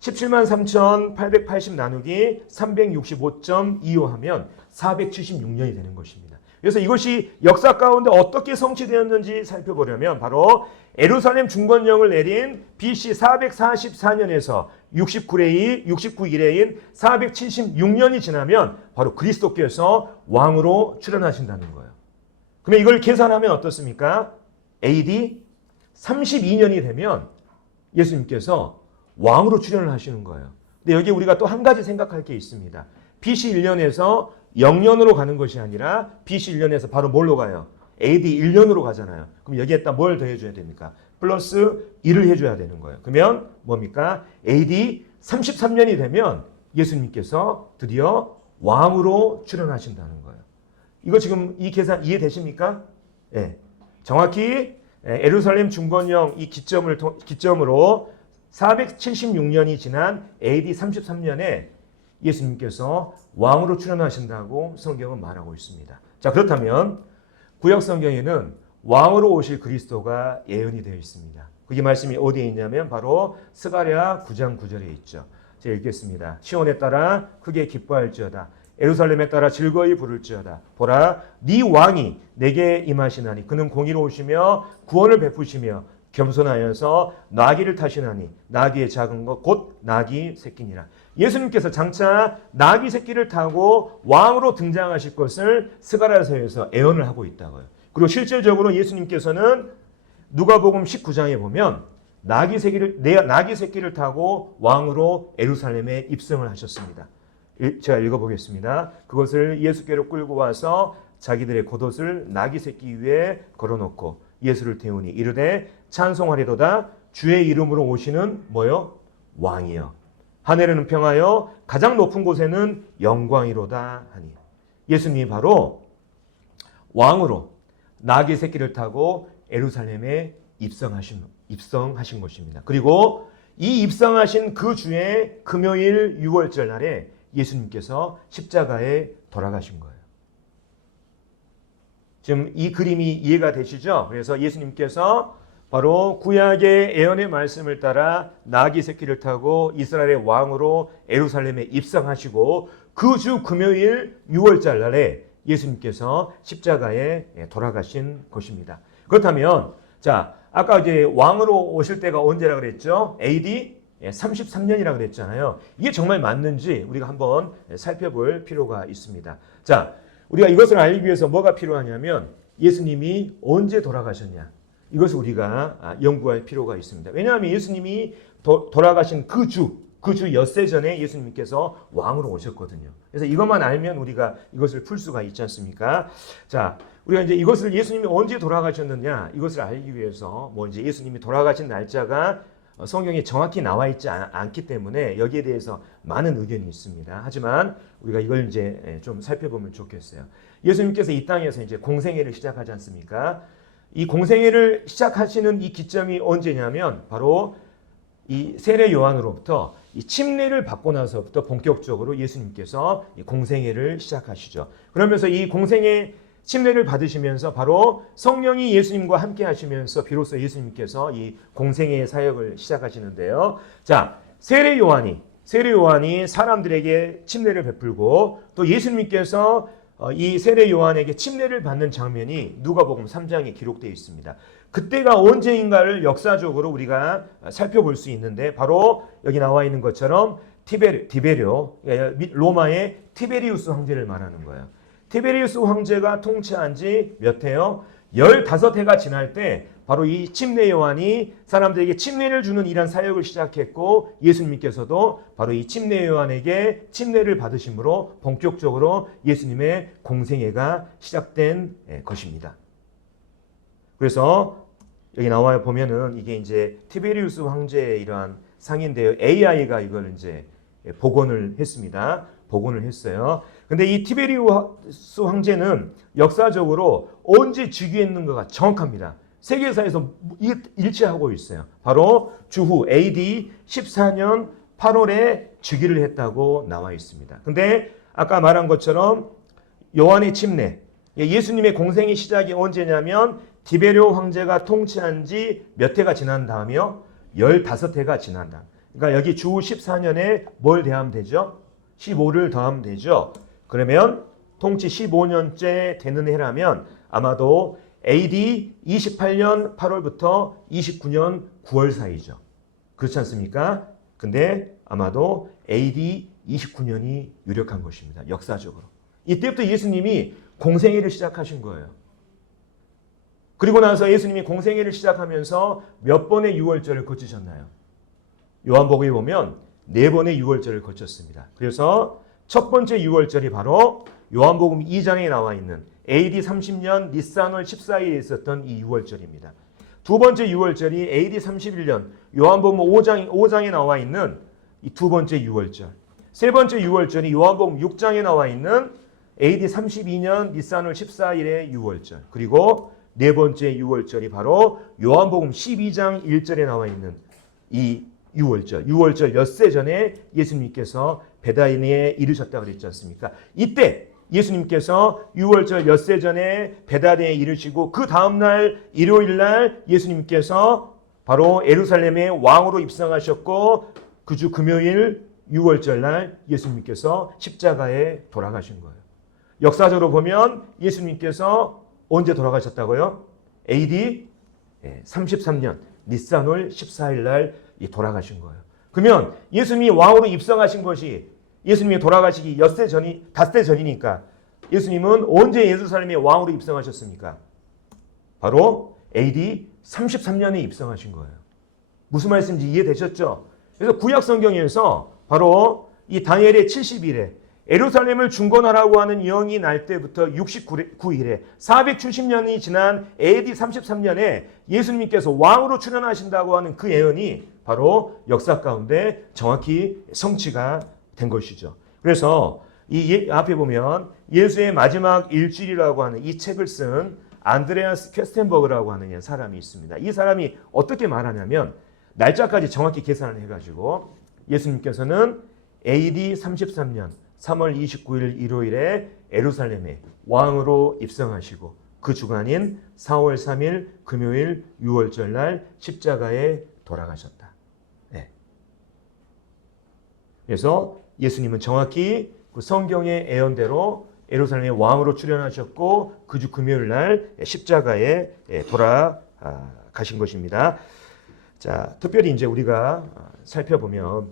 17만 3,880 나누기 365.25 하면 476년이 되는 것입니다. 그래서 이것이 역사 가운데 어떻게 성취되었는지 살펴보려면 바로 예루살렘 중건령을 내린 BC 444년에서 69일에인 476년이 지나면 바로 그리스도께서 왕으로 출현하신다는 거예요. 그러면 이걸 계산하면 어떻습니까? AD 32년이 되면 예수님께서 왕으로 출현을 하시는 거예요. 근데 여기 우리가 또 한 가지 생각할 게 있습니다. BC 1년에서 0년으로 가는 것이 아니라 BC 1년에서 바로 뭘로 가요? AD 1년으로 가잖아요. 그럼 여기에다 뭘 더해줘야 됩니까? 플러스 1을 해줘야 되는 거예요. 그러면 뭡니까? AD 33년이 되면 예수님께서 드디어 왕으로 출현하신다는 거예요. 이거 지금 이 계산 이해되십니까? 예. 정확히 예루살렘 중건령 이 기점으로 476년이 지난 AD 33년에 예수님께서 왕으로 출현하신다고 성경은 말하고 있습니다. 자, 그렇다면 구약 성경에는 왕으로 오실 그리스도가 예언이 되어 있습니다. 그게 말씀이 어디에 있냐면 바로 스가랴 9장 9절에 있죠. 제가 읽겠습니다. 시온에 따라 크게 기뻐할지어다. 예루살렘에 따라 즐거이 부를지어다. 보라, 네 왕이 내게 임하시나니 그는 공의로우시며 구원을 베푸시며 겸손하여서 나귀를 타시나니 나귀의 작은 것 곧 나귀 새끼니라. 예수님께서 장차 나귀 새끼를 타고 왕으로 등장하실 것을 스가랴서에서 예언을 하고 있다고요. 그리고 실질적으로 예수님께서는 누가복음 19장에 보면 나귀 새끼를 타고 왕으로 예루살렘에 입성을 하셨습니다. 제가 읽어보겠습니다. 그것을 예수께로 끌고 와서 자기들의 겉옷을 나귀 새끼 위에 걸어놓고 예수를 태우니 이르되 찬송하리로다 주의 이름으로 오시는 뭐요? 왕이여. 하늘에는 평하여 가장 높은 곳에는 영광이로다 하니. 예수님이 바로 왕으로 나귀 새끼를 타고 예루살렘에 입성하신 것입니다. 그리고 이 입성하신 그 주에 금요일 6월절 날에 예수님께서 십자가에 돌아가신 거예요. 지금 이 그림이 이해가 되시죠? 그래서 예수님께서 바로 구약의 예언의 말씀을 따라 나귀 새끼를 타고 이스라엘의 왕으로 예루살렘에 입성하시고 그 주 금요일 6월절 날에 예수님께서 십자가에 돌아가신 것입니다. 그렇다면 자, 아까 이제 왕으로 오실 때가 언제라 그랬죠? AD 33년이라 그랬잖아요. 이게 정말 맞는지 우리가 한번 살펴볼 필요가 있습니다. 자, 우리가 이것을 알기 위해서 뭐가 필요하냐면 예수님이 언제 돌아가셨냐? 이것을 우리가 연구할 필요가 있습니다. 왜냐하면 예수님이 돌아가신 그 주 엿새 전에 예수님께서 왕으로 오셨거든요. 그래서 이것만 알면 우리가 이것을 풀 수가 있지 않습니까? 자, 우리가 이제 이것을 예수님이 언제 돌아가셨느냐 이것을 알기 위해서 뭐 이제 예수님이 돌아가신 날짜가 성경에 정확히 나와 있지 않기 때문에 여기에 대해서 많은 의견이 있습니다. 하지만 우리가 이걸 이제 좀 살펴보면 좋겠어요. 예수님께서 이 땅에서 이제 공생애를 시작하지 않습니까? 이 공생애를 시작하시는 이 기점이 언제냐면 바로 이 세례 요한으로부터 이 침례를 받고 나서부터 본격적으로 예수님께서 이 공생애를 시작하시죠. 그러면서 이 공생애 침례를 받으시면서 바로 성령이 예수님과 함께 하시면서 비로소 예수님께서 이 공생애의 사역을 시작하시는데요. 자, 세례 요한이 사람들에게 침례를 베풀고 또 예수님께서 이 세례 요한에게 침례를 받는 장면이 누가복음 3장에 기록되어 있습니다. 그때가 언제인가를 역사적으로 우리가 살펴볼 수 있는데 바로 여기 나와 있는 것처럼 디베rio 로마의 티베리우스 황제를 말하는 거예요. 티베리우스 황제가 통치한 지 몇 해요? 15해가 지날 때 바로 이 침례 요한이 사람들에게 침례를 주는 이런 사역을 시작했고 예수님께서도 바로 이 침례 요한에게 침례를 받으심으로 본격적으로 예수님의 공생애가 시작된 것입니다. 그래서 여기 나와 보면은 이게 이제 티베리우스 황제의 이러한 상인데요. AI가 이걸 이제 복원을 했습니다. 복원을 했어요. 근데 이 티베리우스 황제는 역사적으로 언제 즉위했는가가 정확합니다. 세계사에서 일치하고 있어요. 바로 주후 AD 14년 8월에 즉위를 했다고 나와 있습니다. 근데 아까 말한 것처럼 요한의 침례, 예수님의 공생의 시작이 언제냐면 디베rio 황제가 통치한 지 몇 해가 지난 다음이요? 15해가 지난 다음. 그러니까 여기 주후 14년에 뭘 대하면 되죠? 15를 더하면 되죠. 그러면 통치 15년째 되는 해라면 아마도 AD 28년 8월부터 29년 9월 사이죠. 그렇지 않습니까? 근데 아마도 AD 29년이 유력한 것입니다. 역사적으로. 이때부터 예수님이 공생애를 시작하신 거예요. 그리고 나서 예수님이 공생애를 시작하면서 몇 번의 유월절을 거치셨나요? 요한복음에 보면 4번의 유월절을 거쳤습니다. 그래서 첫 번째 유월절이 바로 요한복음 2장에 나와 있는 AD 30년 니산월 14일에 있었던 이 유월절입니다. 두 번째 유월절이 AD 31년 요한복음 5장에 나와 있는 이 두 번째 유월절. 세 번째 유월절이 요한복음 6장에 나와 있는 AD 32년 니산월 14일의 유월절. 그리고 네 번째 유월절이 바로 요한복음 12장 1절에 나와 있는 이 유월절 엿새 전에 예수님께서 베다니에 이르셨다고 그랬지 않습니까? 이때 예수님께서 유월절 엿새 전에 베다니에 이르시고 그 다음날 일요일날 예수님께서 바로 예루살렘의 왕으로 입성하셨고 그 주 금요일 유월절날 예수님께서 십자가에 돌아가신 거예요. 역사적으로 보면 예수님께서 언제 돌아가셨다고요? AD 33년 니산월 14일날 돌아가신 거예요. 그러면 예수님이 왕으로 입성하신 것이 예수님이 돌아가시기 닷새 전이니까 예수님은 언제 예루살렘의 왕으로 입성하셨습니까? 바로 AD 33년에 입성하신 거예요. 무슨 말씀인지 이해되셨죠? 그래서 구약 성경에서 바로 이 다니엘의 70일에 예루살렘을 중건하라고 하는 예언이 날 때부터 69일에 470년이 지난 AD 33년에 예수님께서 왕으로 출현하신다고 하는 그 예언이 바로 역사 가운데 정확히 성취가 된 것이죠. 그래서 이 앞에 보면 예수의 마지막 일주일이라고 하는 이 책을 쓴 안드레아스 퀘스텐버그라고 하는 사람이 있습니다. 이 사람이 어떻게 말하냐면 날짜까지 정확히 계산을 해가지고 예수님께서는 AD 33년 3월 29일 일요일에 예루살렘에 왕으로 입성하시고 그 주간인 4월 3일 금요일 유월절 날 십자가에 돌아가셨다. 네. 그래서 예수님은 정확히 그 성경의 예언대로 예루살렘의 왕으로 출현하셨고 그 주 금요일 날 십자가에 돌아가신 것입니다. 자, 특별히 이제 우리가 살펴보면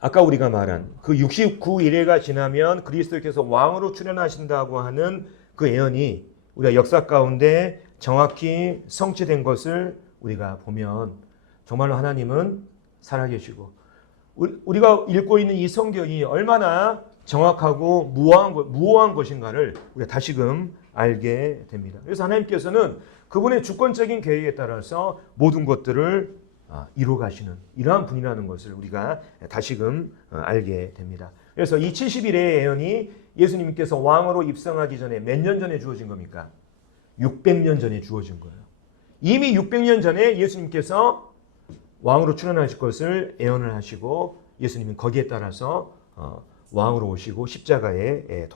아까 우리가 말한 그 69일회가 지나면 그리스도께서 왕으로 출현하신다고 하는 그 예언이 우리가 역사 가운데 정확히 성취된 것을 우리가 보면 정말로 하나님은 살아계시고 우리가 읽고 있는 이 성경이 얼마나 정확하고 무오한 것인가를 우리가 다시금 알게 됩니다. 그래서 하나님께서는 그분의 주권적인 계획에 따라서 모든 것들을 이루어 가시는 이러한 분이라는 것을 우리가 다시금 알게 됩니다. 그래서 이 70일의 예언이 예수님께서 왕으로 입성하기 전에 몇 년 전에 주어진 겁니까? 600년 전에 주어진 거예요. 이미 600년 전에 예수님께서 왕으로 출현하실 것을 예언을 하시고 예수님은 거기에 따라서 왕으로 오시고 십자가에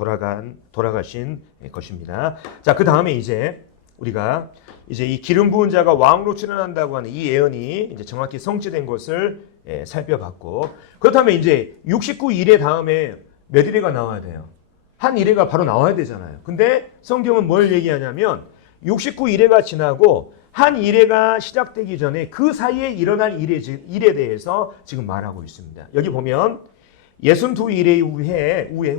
돌아가신 것입니다. 자, 그 다음에 이제 우리가 이제 이 기름 부은 자가 왕으로 출현한다고 하는 이 예언이 이제 정확히 성취된 것을 살펴봤고, 그렇다면 이제 69일의 다음에 몇 일회가 나와야 돼요? 한 일회가 바로 나와야 되잖아요. 근데 성경은 뭘 얘기하냐면 69일회가 지나고 한 일회가 시작되기 전에 그 사이에 일어날 일에 대해서 지금 말하고 있습니다. 여기 보면 62일의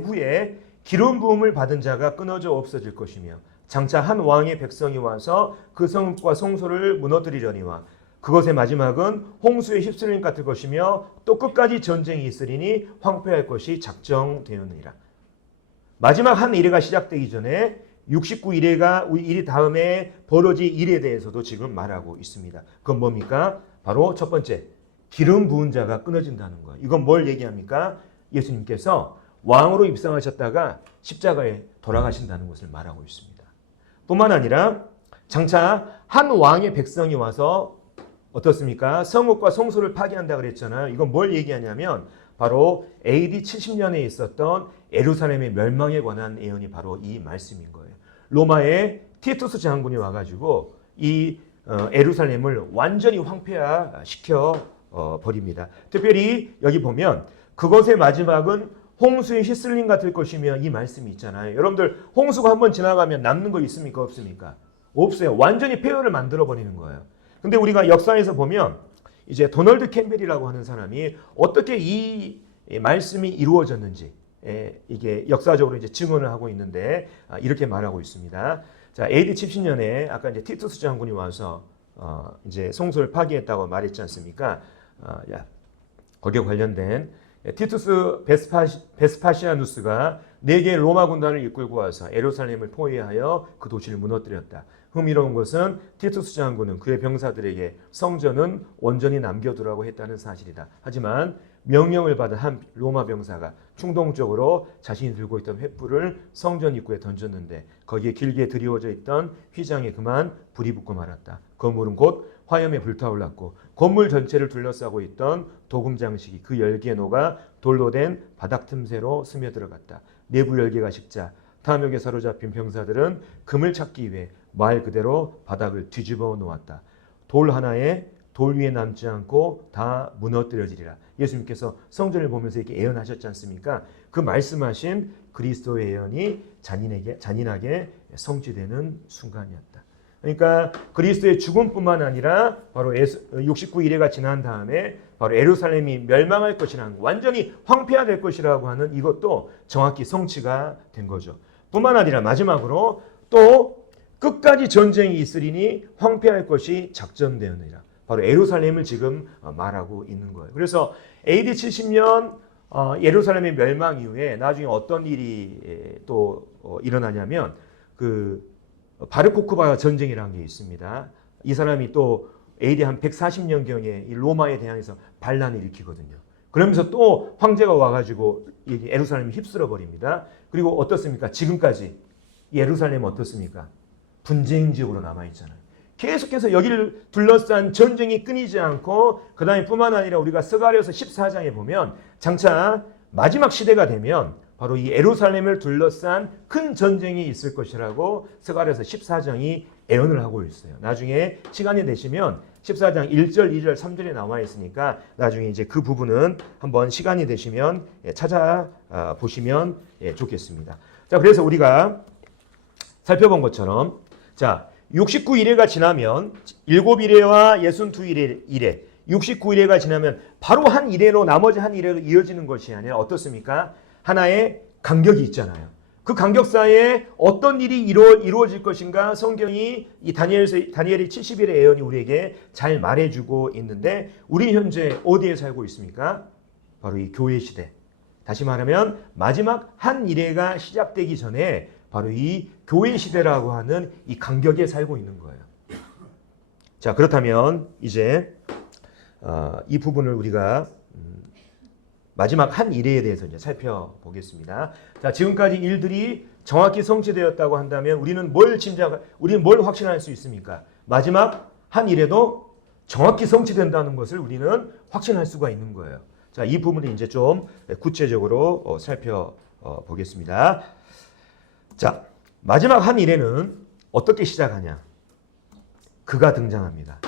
후에 기름 부음을 받은 자가 끊어져 없어질 것이며 장차 한 왕의 백성이 와서 그 성읍과 성소를 무너뜨리려니와 그것의 마지막은 홍수에 휩쓸림 같을 것이며 또 끝까지 전쟁이 있으리니 황폐할 것이 작정되었느니라. 마지막 한 일회가 시작되기 전에 69일회가 일 다음에 벌어질 일에 대해서도 지금 말하고 있습니다. 그건 뭡니까? 바로 첫 번째, 기름 부은 자가 끊어진다는 거예요. 이건 뭘 얘기합니까? 예수님께서 왕으로 입성하셨다가 십자가에 돌아가신다는 것을 말하고 있습니다. 뿐만 아니라 장차 한 왕의 백성이 와서 어떻습니까? 성읍과 성소를 파괴한다 그랬잖아요. 이건 뭘 얘기하냐면 바로 AD 70년에 있었던 예루살렘의 멸망에 관한 예언이 바로 이 말씀인 거예요. 로마의 티투스 장군이 와가지고 이 예루살렘을 완전히 황폐화시켜 버립니다. 특별히 여기 보면 그것의 마지막은 홍수의 휘슬림 같을 것이며 이 말씀이 있잖아요. 여러분들 홍수가 한번 지나가면 남는 거 있습니까? 없습니까? 없어요. 완전히 폐허를 만들어 버리는 거예요. 근데 우리가 역사에서 보면 이제 도널드 캠벨이라고 하는 사람이 어떻게 이 말씀이 이루어졌는지 이게 역사적으로 이제 증언을 하고 있는데 이렇게 말하고 있습니다. 자, AD 70년에 아까 이제 티투스 장군이 와서 이제 성소를 파괴했다고 말했지 않습니까? 거기에 관련된 티투스 베스파시아누스가 4개의 로마 군단을 이끌고 와서 예루살렘을 포위하여 그 도시를 무너뜨렸다. 흥미로운 것은 티투스 장군은 그의 병사들에게 성전은 온전히 남겨두라고 했다는 사실이다. 하지만 명령을 받은 한 로마 병사가 충동적으로 자신이 들고 있던 횃불을 성전 입구에 던졌는데 거기에 길게 드리워져 있던 휘장에 그만 불이 붙고 말았다. 건물은 곧 화염에 불타올랐고 건물 전체를 둘러싸고 있던 도금 장식이 그 열기에 녹아 돌로 된 바닥 틈새로 스며들어갔다. 내부 열기가 식자 탐욕에 사로잡힌 병사들은 금을 찾기 위해 말 그대로 바닥을 뒤집어 놓았다. 돌 하나에 돌 위에 남지 않고 다 무너뜨려지리라. 예수님께서 성전을 보면서 이렇게 예언하셨지 않습니까? 그 말씀하신 그리스도의 예언이 잔인하게 성취되는 순간이었다. 그러니까 그리스도의 죽음뿐만 아니라 바로 69일회가 지난 다음에 바로 예루살렘이 멸망할 것이라는 완전히 황폐화될 것이라고 하는 이것도 정확히 성취가 된 거죠. 뿐만 아니라 마지막으로 또 끝까지 전쟁이 있으리니 황폐할 것이 작정되었느니라. 바로 예루살렘을 지금 말하고 있는 거예요. 그래서 AD 70년 예루살렘의 멸망 이후에 나중에 어떤 일이 또 일어나냐면 그 바르코크바 전쟁이라는 게 있습니다. 이 사람이 또 AD 한 140년경에 이 로마에 대항해서 반란을 일으키거든요. 그러면서 또 황제가 와가지고 예루살렘을 휩쓸어 버립니다. 그리고 어떻습니까? 지금까지 예루살렘은 어떻습니까? 분쟁 지역으로 남아있잖아요. 계속해서 여기를 둘러싼 전쟁이 끊이지 않고 그 다음에 뿐만 아니라 우리가 스가랴서 14장에 보면 장차 마지막 시대가 되면 바로 이 예루살렘을 둘러싼 큰 전쟁이 있을 것이라고 스가랴서 14장이 예언을 하고 있어요. 나중에 시간이 되시면 14장 1절, 2절, 3절에 나와 있으니까 나중에 이제 그 부분은 한번 시간이 되시면 찾아보시면 좋겠습니다. 자, 그래서 우리가 살펴본 것처럼 자, 69일회가 지나면 7일회와 62일회 69일회가 지나면 바로 한 일회로 나머지 한 일회로 이어지는 것이 아니라 어떻습니까? 하나의 간격이 있잖아요. 그 간격 사이에 어떤 일이 이루어질 것인가 성경이 이 다니엘이 70일의 예언이 우리에게 잘 말해주고 있는데 우리 현재 어디에 살고 있습니까? 바로 이 교회 시대. 다시 말하면 마지막 한 일회가 시작되기 전에 바로 이 교회 시대라고 하는 이 간격에 살고 있는 거예요. 자, 그렇다면 이제 이 부분을 우리가 마지막 한 일회에 대해서 이제 살펴보겠습니다. 자, 지금까지 일들이 정확히 성취되었다고 한다면 우리는 뭘 확신할 수 있습니까? 마지막 한 일회도 정확히 성취된다는 것을 우리는 확신할 수가 있는 거예요. 자, 이 부분을 이제 좀 구체적으로 살펴보겠습니다. 자, 마지막 한 일회는 어떻게 시작하냐? 그가 등장합니다.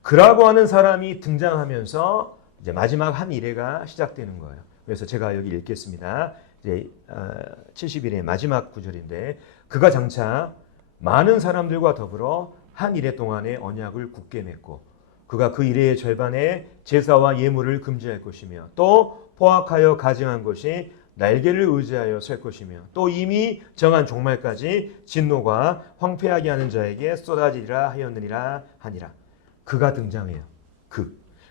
그라고 하는 사람이 등장하면서 이제 마지막 한 일회가 시작되는 거예요. 그래서 제가 여기 읽겠습니다. 이제 70일의 마지막 구절인데 그가 장차 많은 사람들과 더불어 한 일회 동안의 언약을 굳게 맺고 그가 그 일회의 절반에 제사와 예물을 금지할 것이며 또 포악하여 가증한 것이 날개를 의지하여 설 것이며 또 이미 정한 종말까지 진노가 황폐하게 하는 자에게 쏟아지리라 하였느니라 하니라. 그가 등장해요.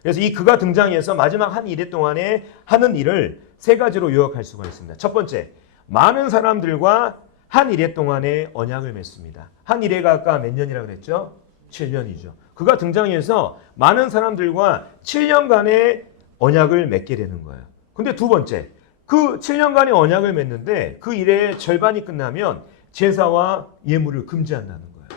그래서 이 그가 등장해서 마지막 한 일회 동안에 하는 일을 세 가지로 요약할 수가 있습니다. 첫 번째, 많은 사람들과 한 일회 동안에 언약을 맺습니다. 한 일회가 아까 몇 년이라고 그랬죠? 7년이죠. 그가 등장해서 많은 사람들과 7년간의 언약을 맺게 되는 거예요. 근데 두 번째, 그 7년간의 언약을 맺는데 그 일의 절반이 끝나면 제사와 예물을 금지한다는 거예요.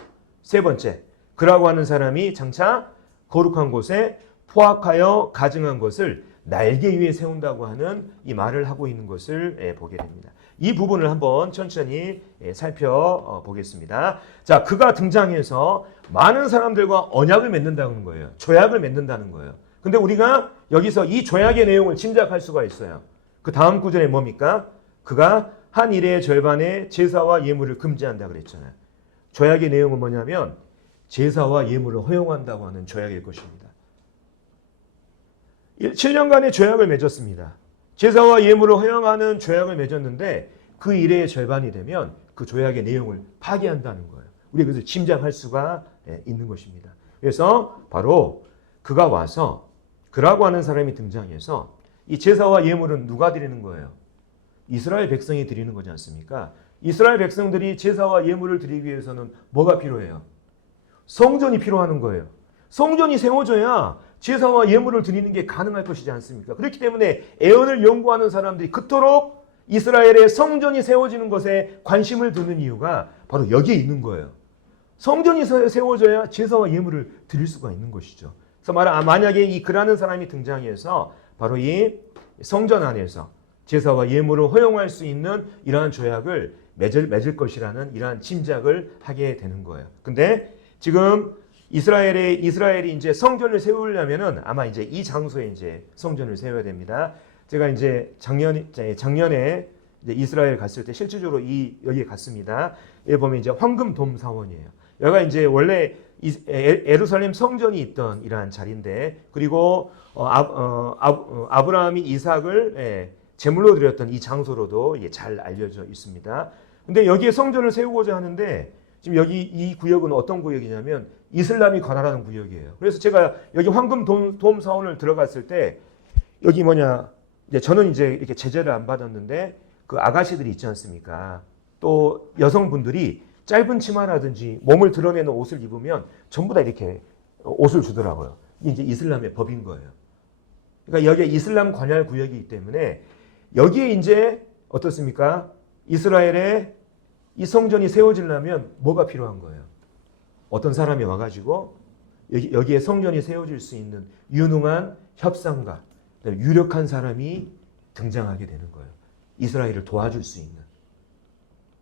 세 번째, 그라고 하는 사람이 장차 거룩한 곳에 포악하여 가증한 것을 날개 위에 세운다고 하는 이 말을 하고 있는 것을 보게 됩니다. 이 부분을 한번 천천히 살펴보겠습니다. 자, 그가 등장해서 많은 사람들과 언약을 맺는다는 거예요. 조약을 맺는다는 거예요. 근데 우리가 여기서 이 조약의 내용을 짐작할 수가 있어요. 그 다음 구절에 뭡니까? 그가 한 일의 절반에 제사와 예물을 금지한다 그랬잖아요. 조약의 내용은 뭐냐면 제사와 예물을 허용한다고 하는 조약일 것입니다. 7년간의 조약을 맺었습니다. 제사와 예물을 허용하는 조약을 맺었는데 그 일의 절반이 되면 그 조약의 내용을 파기한다는 거예요. 우리가 그래서 짐작할 수가 있는 것입니다. 그래서 바로 그가 와서 그라고 하는 사람이 등장해서 이 제사와 예물은 누가 드리는 거예요? 이스라엘 백성이 드리는 거지 않습니까? 이스라엘 백성들이 제사와 예물을 드리기 위해서는 뭐가 필요해요? 성전이 필요한 거예요. 성전이 세워져야 제사와 예물을 드리는 게 가능할 것이지 않습니까? 그렇기 때문에 애언을 연구하는 사람들이 그토록 이스라엘의 성전이 세워지는 것에 관심을 두는 이유가 바로 여기에 있는 거예요. 성전이 세워져야 제사와 예물을 드릴 수가 있는 것이죠. 그래서 만약에 이 그라는 사람이 등장해서 바로 이 성전 안에서 제사와 예물을 허용할 수 있는 이러한 조약을 맺을 것이라는 이러한 짐작을 하게 되는 거예요. 근데 지금 이스라엘이 이제 성전을 세우려면은 아마 이제 이 장소에 이제 성전을 세워야 됩니다. 제가 이제 작년에 이제 이스라엘 갔을 때 실질적으로 여기에 갔습니다. 여기 보면 이제 황금돔 사원이에요. 여기가 이제 원래 예루살렘 성전이 있던 이러한 자리인데 그리고 아브라함이 이삭을 제물로 드렸던 이 장소로도 잘 알려져 있습니다. 근데 여기에 성전을 세우고자 하는데 지금 여기 이 구역은 어떤 구역이냐면 이슬람이 관할하는 구역이에요. 그래서 제가 여기 황금돔 사원을 들어갔을 때 여기 이제 저는 이제 이렇게 제재를 안 받았는데 그 아가씨들이 있지 않습니까? 또 여성분들이 짧은 치마라든지 몸을 드러내는 옷을 입으면 전부 다 이렇게 옷을 주더라고요. 이게 이제 이슬람의 법인 거예요. 그러니까 여기에 이슬람 관할 구역이기 때문에 여기에 이제 어떻습니까? 이스라엘의 이 성전이 세워지려면 뭐가 필요한 거예요? 어떤 사람이 와가지고 여기에 성전이 세워질 수 있는 유능한 협상가, 유력한 사람이 등장하게 되는 거예요. 이스라엘을 도와줄 수 있는.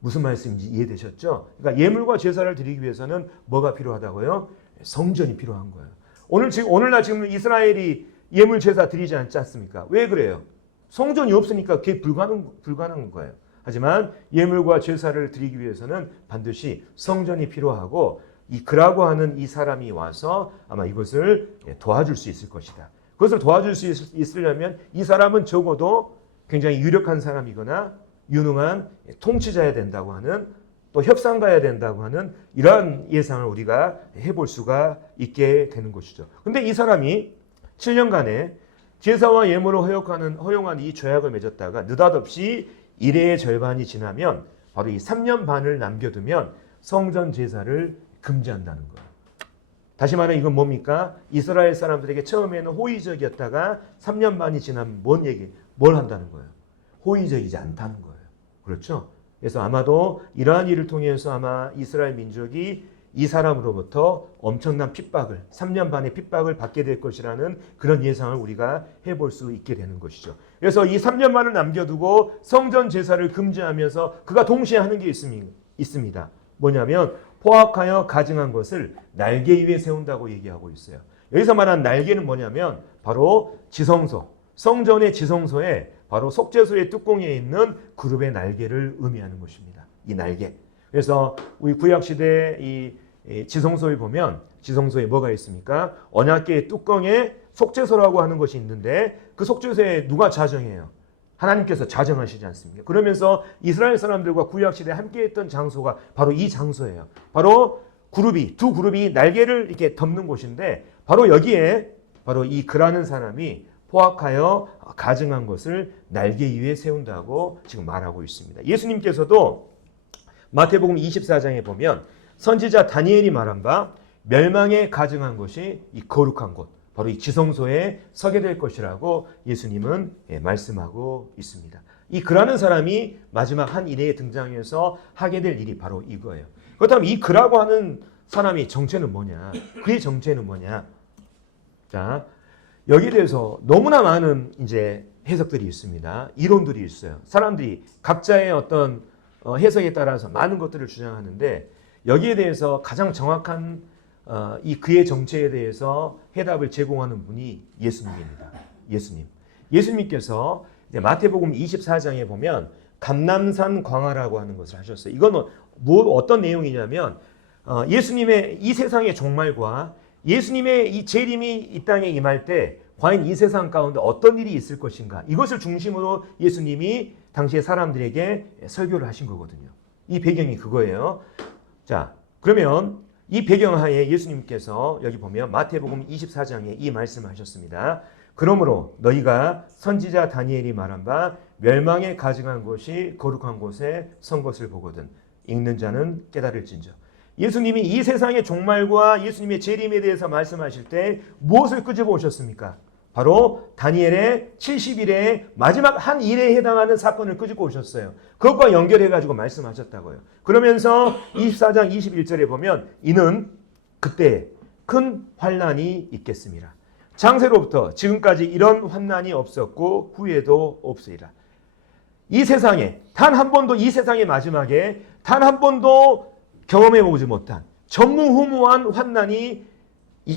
무슨 말씀인지 이해되셨죠? 그러니까 예물과 제사를 드리기 위해서는 뭐가 필요하다고요? 성전이 필요한 거예요. 오늘날 지금 이스라엘이 예물 제사 드리지 않지 않습니까? 왜 그래요? 성전이 없으니까 그게 불가능한 거예요. 하지만 예물과 제사를 드리기 위해서는 반드시 성전이 필요하고 이 그라고 하는 이 사람이 와서 아마 이것을 도와줄 수 있을 것이다. 그것을 도와줄 수 있으려면 이 사람은 적어도 굉장히 유력한 사람이거나 유능한 통치자야 된다고 하는, 또 협상가야 된다고 하는 이러한 예상을 우리가 해볼 수가 있게 되는 것이죠. 근데 이 사람이 7년간에 제사와 예물을 허용한 이 조약을 맺었다가 느닷없이 일의 절반이 지나면 바로 이 3년 반을 남겨두면 성전 제사를 금지한다는 거예요. 다시 말해 이건 뭡니까? 이스라엘 사람들에게 처음에는 호의적이었다가 3년 반이 지나면 뭘 한다는 거예요? 호의적이지 않다는 거예요. 그렇죠? 그래서 아마도 이러한 일을 통해서 아마 이스라엘 민족이 이 사람으로부터 엄청난 핍박을, 3년 반의 핍박을 받게 될 것이라는 그런 예상을 우리가 해볼 수 있게 되는 것이죠. 그래서 이 3년 반을 남겨두고 성전 제사를 금지하면서 그가 동시에 하는 게 있습니다. 뭐냐면 포악하여 가증한 것을 날개 위에 세운다고 얘기하고 있어요. 여기서 말하는 날개는 뭐냐면 바로 지성소, 성전의 지성소에 바로 속죄소의 뚜껑에 있는 그룹의 날개를 의미하는 것입니다. 이 날개. 그래서 우리 구약시대 이 지성소에 보면 지성소에 뭐가 있습니까? 언약궤의 뚜껑에 속죄소라고 하는 것이 있는데 그 속죄소에 누가 자정해요? 하나님께서 자정하시지 않습니까? 그러면서 이스라엘 사람들과 구약시대에 함께했던 장소가 바로 이 장소예요. 바로 두 그룹이 날개를 이렇게 덮는 곳인데 바로 여기에 바로 이 그라는 사람이 포악하여 가증한 것을 날개 위에 세운다고 지금 말하고 있습니다. 예수님께서도 마태복음 24장에 보면 선지자 다니엘이 말한 바 멸망에 가증한 것이 이 거룩한 곳, 바로 이 지성소에 서게 될 것이라고 예수님은 말씀하고 있습니다. 이 그라는 사람이 마지막 한 일에 등장해서 하게 될 일이 바로 이거예요. 그렇다면 이 그라고 하는 사람의 정체는 뭐냐? 그의 정체는 뭐냐? 자, 여기에 대해서 너무나 많은 이제 해석들이 있습니다. 이론들이 있어요. 사람들이 각자의 어떤 해석에 따라서 많은 것들을 주장하는데 여기에 대해서 가장 정확한 이 그의 정체에 대해서 해답을 제공하는 분이 예수님입니다. 예수님께서 마태복음 24장에 보면 감람산 광화라고 하는 것을 하셨어요. 이건 어떤 내용이냐면 예수님의 이 세상의 종말과 예수님의 이 재림이 이 땅에 임할 때 과연 이 세상 가운데 어떤 일이 있을 것인가, 이것을 중심으로 예수님이 당시의 사람들에게 설교를 하신 거거든요. 이 배경이 그거예요. 자, 그러면 이 배경하에 예수님께서 여기 보면 마태복음 24장에 이 말씀을 하셨습니다. 그러므로 너희가 선지자 다니엘이 말한 바 멸망에 가증한 곳이 거룩한 곳에 선 것을 보거든 읽는 자는 깨달을진저. 예수님이 이 세상의 종말과 예수님의 재림에 대해서 말씀하실 때 무엇을 끄집어 오셨습니까? 바로 다니엘의 70일의 마지막 한 일에 해당하는 사건을 끄집어 오셨어요. 그것과 연결해가지고 말씀하셨다고요. 그러면서 24장 21절에 보면 이는 그때 큰 환난이 있겠습니다. 창세로부터 지금까지 이런 환난이 없었고 후에도 없으리라. 이 세상에 단 한 번도, 이 세상의 마지막에 단 한 번도 경험해보지 못한 전무후무한 환난이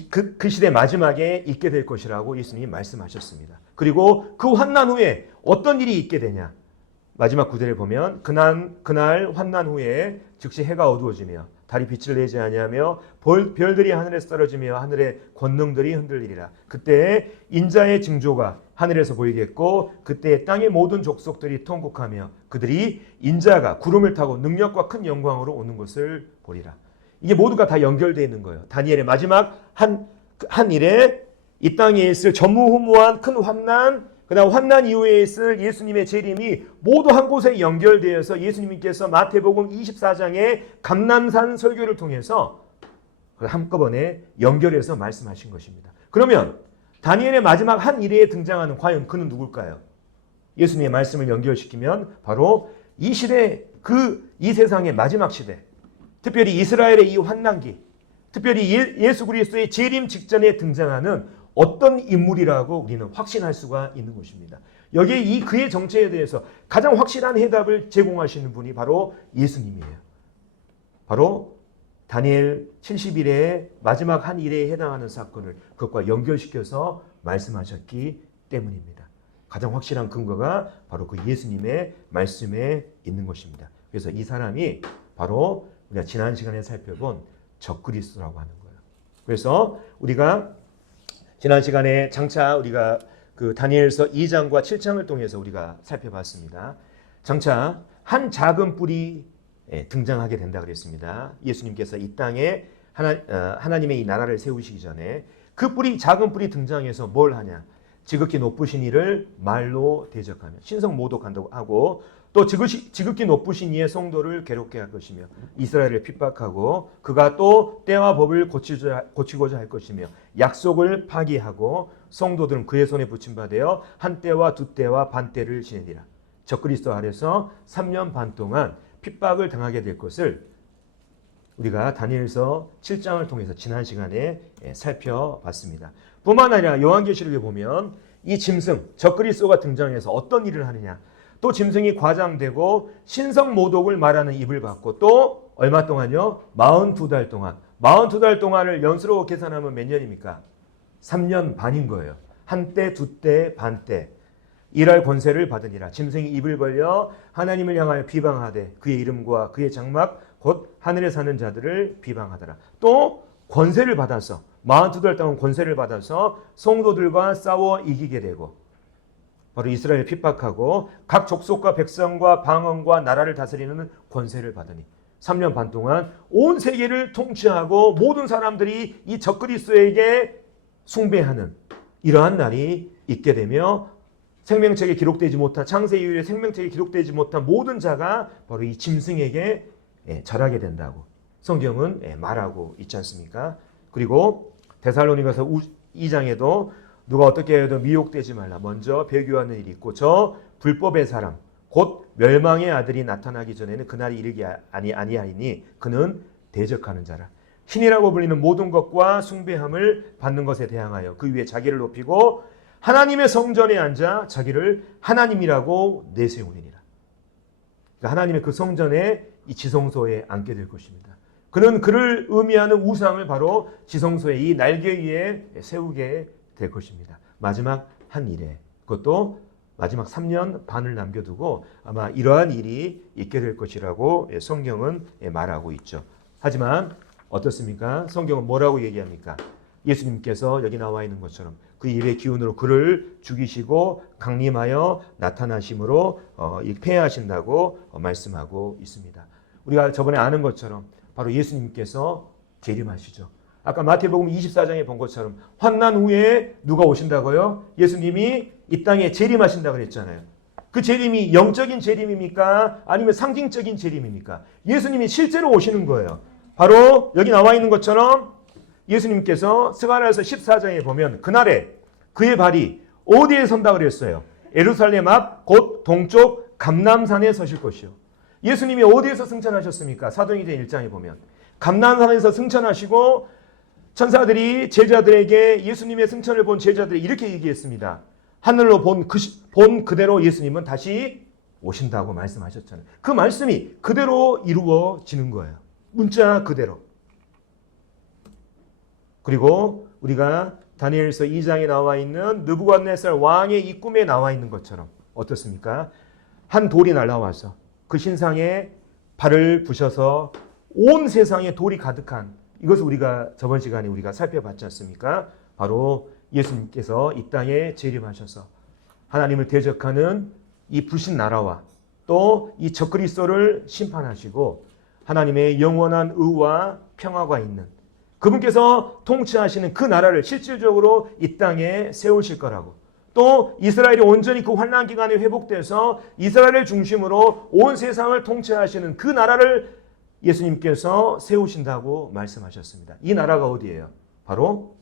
그 시대 마지막에 있게 될 것이라고 예수님이 말씀하셨습니다. 그리고 그 환난 후에 어떤 일이 있게 되냐? 마지막 구절을 보면 그날 환난 후에 즉시 해가 어두워지며 달이 빛을 내지 아니하며 별들이 하늘에서 떨어지며 하늘의 권능들이 흔들리리라. 그때 인자의 징조가 하늘에서 보이겠고 그때 땅의 모든 족속들이 통곡하며 그들이 인자가 구름을 타고 능력과 큰 영광으로 오는 것을 보리라. 이게 모두가 다 연결되어 있는 거예요. 다니엘의 마지막 한 일에 이 땅에 있을 전무후무한 큰 환난, 그다음 환난 이후에 있을 예수님의 재림이 모두 한 곳에 연결되어서 예수님께서 마태복음 24장의 감람산 설교를 통해서 한꺼번에 연결해서 말씀하신 것입니다. 그러면 다니엘의 마지막 한 일에 등장하는 과연 그는 누굴까요? 예수님의 말씀을 연결시키면 바로 이 시대, 이 세상의 마지막 시대, 특별히 이스라엘의 이 환난기, 특별히 예수 그리스도의 재림 직전에 등장하는 어떤 인물이라고 우리는 확신할 수가 있는 것입니다. 여기에 이 그의 정체에 대해서 가장 확실한 해답을 제공하시는 분이 바로 예수님이에요. 바로 다니엘 70일의 마지막 한 일에 해당하는 사건을 그것과 연결시켜서 말씀하셨기 때문입니다. 가장 확실한 근거가 바로 그 예수님의 말씀에 있는 것입니다. 그래서 이 사람이 바로 우리가 지난 시간에 살펴본 적그리스도라고 하는 거예요. 그래서 우리가 지난 시간에 장차 우리가 그 다니엘서 2장과 7장을 통해서 우리가 살펴봤습니다. 장차 한 작은 뿔이 등장하게 된다 그랬습니다. 예수님께서 이 땅에 하나님의 이 나라를 세우시기 전에 그 뿔이 작은 뿔이 등장해서 뭘 하냐? 지극히 높으신 이를 말로 대적하며 신성 모독한다고 하고 또 지극히 높으신 이의 성도를 괴롭게 할 것이며 이스라엘을 핍박하고 그가 또 때와 법을 고치고자 할 것이며 약속을 파기하고 성도들은 그의 손에 붙임받아 한 때와 두 때와 반 때를 지내리라. 적그리스도 아래서 3년 반 동안 핍박을 당하게 될 것을 우리가 다니엘서 7장을 통해서 지난 시간에 살펴봤습니다. 뿐만 아니라 요한계시록에 보면 이 짐승 적그리스도가 등장해서 어떤 일을 하느냐, 또 짐승이 과장되고 신성 모독을 말하는 입을 받고 또 얼마 동안요? 42달 동안 42달 동안을 연수로 계산하면 몇 년입니까? 3년 반인 거예요. 한 때, 두 때, 반 때. 일할 권세를 받으니라. 짐승이 입을 벌려 하나님을 향하여 비방하되 그의 이름과 그의 장막 곧 하늘에 사는 자들을 비방하더라. 또 권세를 받아서 42달 동안 권세를 받아서 성도들과 싸워 이기게 되고 바로 이스라엘을 핍박하고 각 족속과 백성과 방언과 나라를 다스리는 권세를 받으니 3년 반 동안 온 세계를 통치하고 모든 사람들이 이 적그리스도에게 숭배하는 이러한 날이 있게 되며 생명책에 기록되지 못한 창세 이후에 생명책에 기록되지 못한 모든 자가 바로 이 짐승에게 절하게 된다고 성경은 말하고 있지 않습니까? 그리고 데살로니가서 2장에도 누가 어떻게 해도 미혹되지 말라. 먼저 배교하는 일이 있고 저 불법의 사람 곧 멸망의 아들이 나타나기 전에는 그날이 이르기 아니하리니 그는 대적하는 자라. 신이라고 불리는 모든 것과 숭배함을 받는 것에 대항하여 그 위에 자기를 높이고 하나님의 성전에 앉아 자기를 하나님이라고 내세우느니라. 그러니까 하나님의 그 성전에 이 지성소에 앉게 될 것입니다. 그는 그를 의미하는 우상을 바로 지성소의 이 날개 위에 세우게 될 것입니다. 마지막 한 일에 그것도 마지막 3년 반을 남겨두고 아마 이러한 일이 있게 될 것이라고 성경은 말하고 있죠. 하지만 어떻습니까? 성경은 뭐라고 얘기합니까? 예수님께서 여기 나와 있는 것처럼 그 입의 기운으로 그를 죽이시고 강림하여 나타나심으로 폐하신다고 말씀하고 있습니다. 우리가 저번에 아는 것처럼 바로 예수님께서 재림하시죠. 아까 마태복음 24장에 본 것처럼 환난 후에 누가 오신다고요? 예수님이 이 땅에 재림하신다고 그랬잖아요. 그 재림이 영적인 재림입니까? 아니면 상징적인 재림입니까? 예수님이 실제로 오시는 거예요. 바로 여기 나와 있는 것처럼 예수님께서 스가랴서 14장에 보면 그날에 그의 발이 어디에 선다 그랬어요? 예루살렘 앞 곧 동쪽 감람산에 서실 것이요. 예수님이 어디에서 승천하셨습니까? 사도행전 1장에 보면 감람산에서 승천하시고 천사들이 제자들에게 예수님의 승천을 본 제자들이 이렇게 얘기했습니다. 하늘로 본 그대로 예수님은 다시 오신다고 말씀하셨잖아요. 그 말씀이 그대로 이루어지는 거예요. 문자 그대로. 그리고 우리가 다니엘서 2장에 나와 있는 느부갓네살 왕의 이 꿈에 나와 있는 것처럼 어떻습니까? 한 돌이 날아와서 그 신상에 발을 부셔서 온 세상에 돌이 가득한 이것을 우리가 저번 시간에 우리가 살펴봤지 않습니까? 바로 예수님께서 이 땅에 재림하셔서 하나님을 대적하는 이 불신 나라와 또 이 적그리스도를 심판하시고 하나님의 영원한 의와 평화가 있는 그분께서 통치하시는 그 나라를 실질적으로 이 땅에 세우실 거라고 또 이스라엘이 온전히 그 환난 기간에 회복돼서 이스라엘을 중심으로 온 세상을 통치하시는 그 나라를 예수님께서 세우신다고 말씀하셨습니다. 이 나라가 어디예요? 바로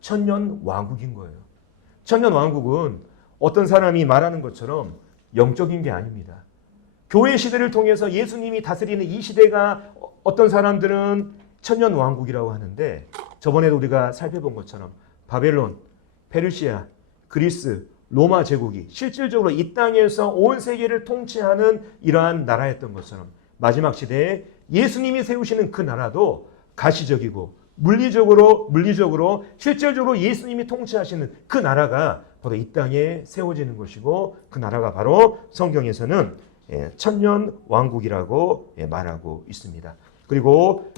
천년 왕국인 거예요. 천년 왕국은 어떤 사람이 말하는 것처럼 영적인 게 아닙니다. 교회 시대를 통해서 예수님이 다스리는 이 시대가 어떤 사람들은 천년 왕국이라고 하는데 저번에도 우리가 살펴본 것처럼 바벨론 페르시아, 그리스, 로마 제국이 실질적으로 이 땅에서 온 세계를 통치하는 이러한 나라였던 것처럼 마지막 시대에 예수님이 세우시는 그 나라도 가시적이고 물리적으로 실질적으로 예수님이 통치하시는 그 나라가 바로 이 땅에 세워지는 것이고 그 나라가 바로 성경에서는 천년 왕국이라고 말하고 있습니다. 그리고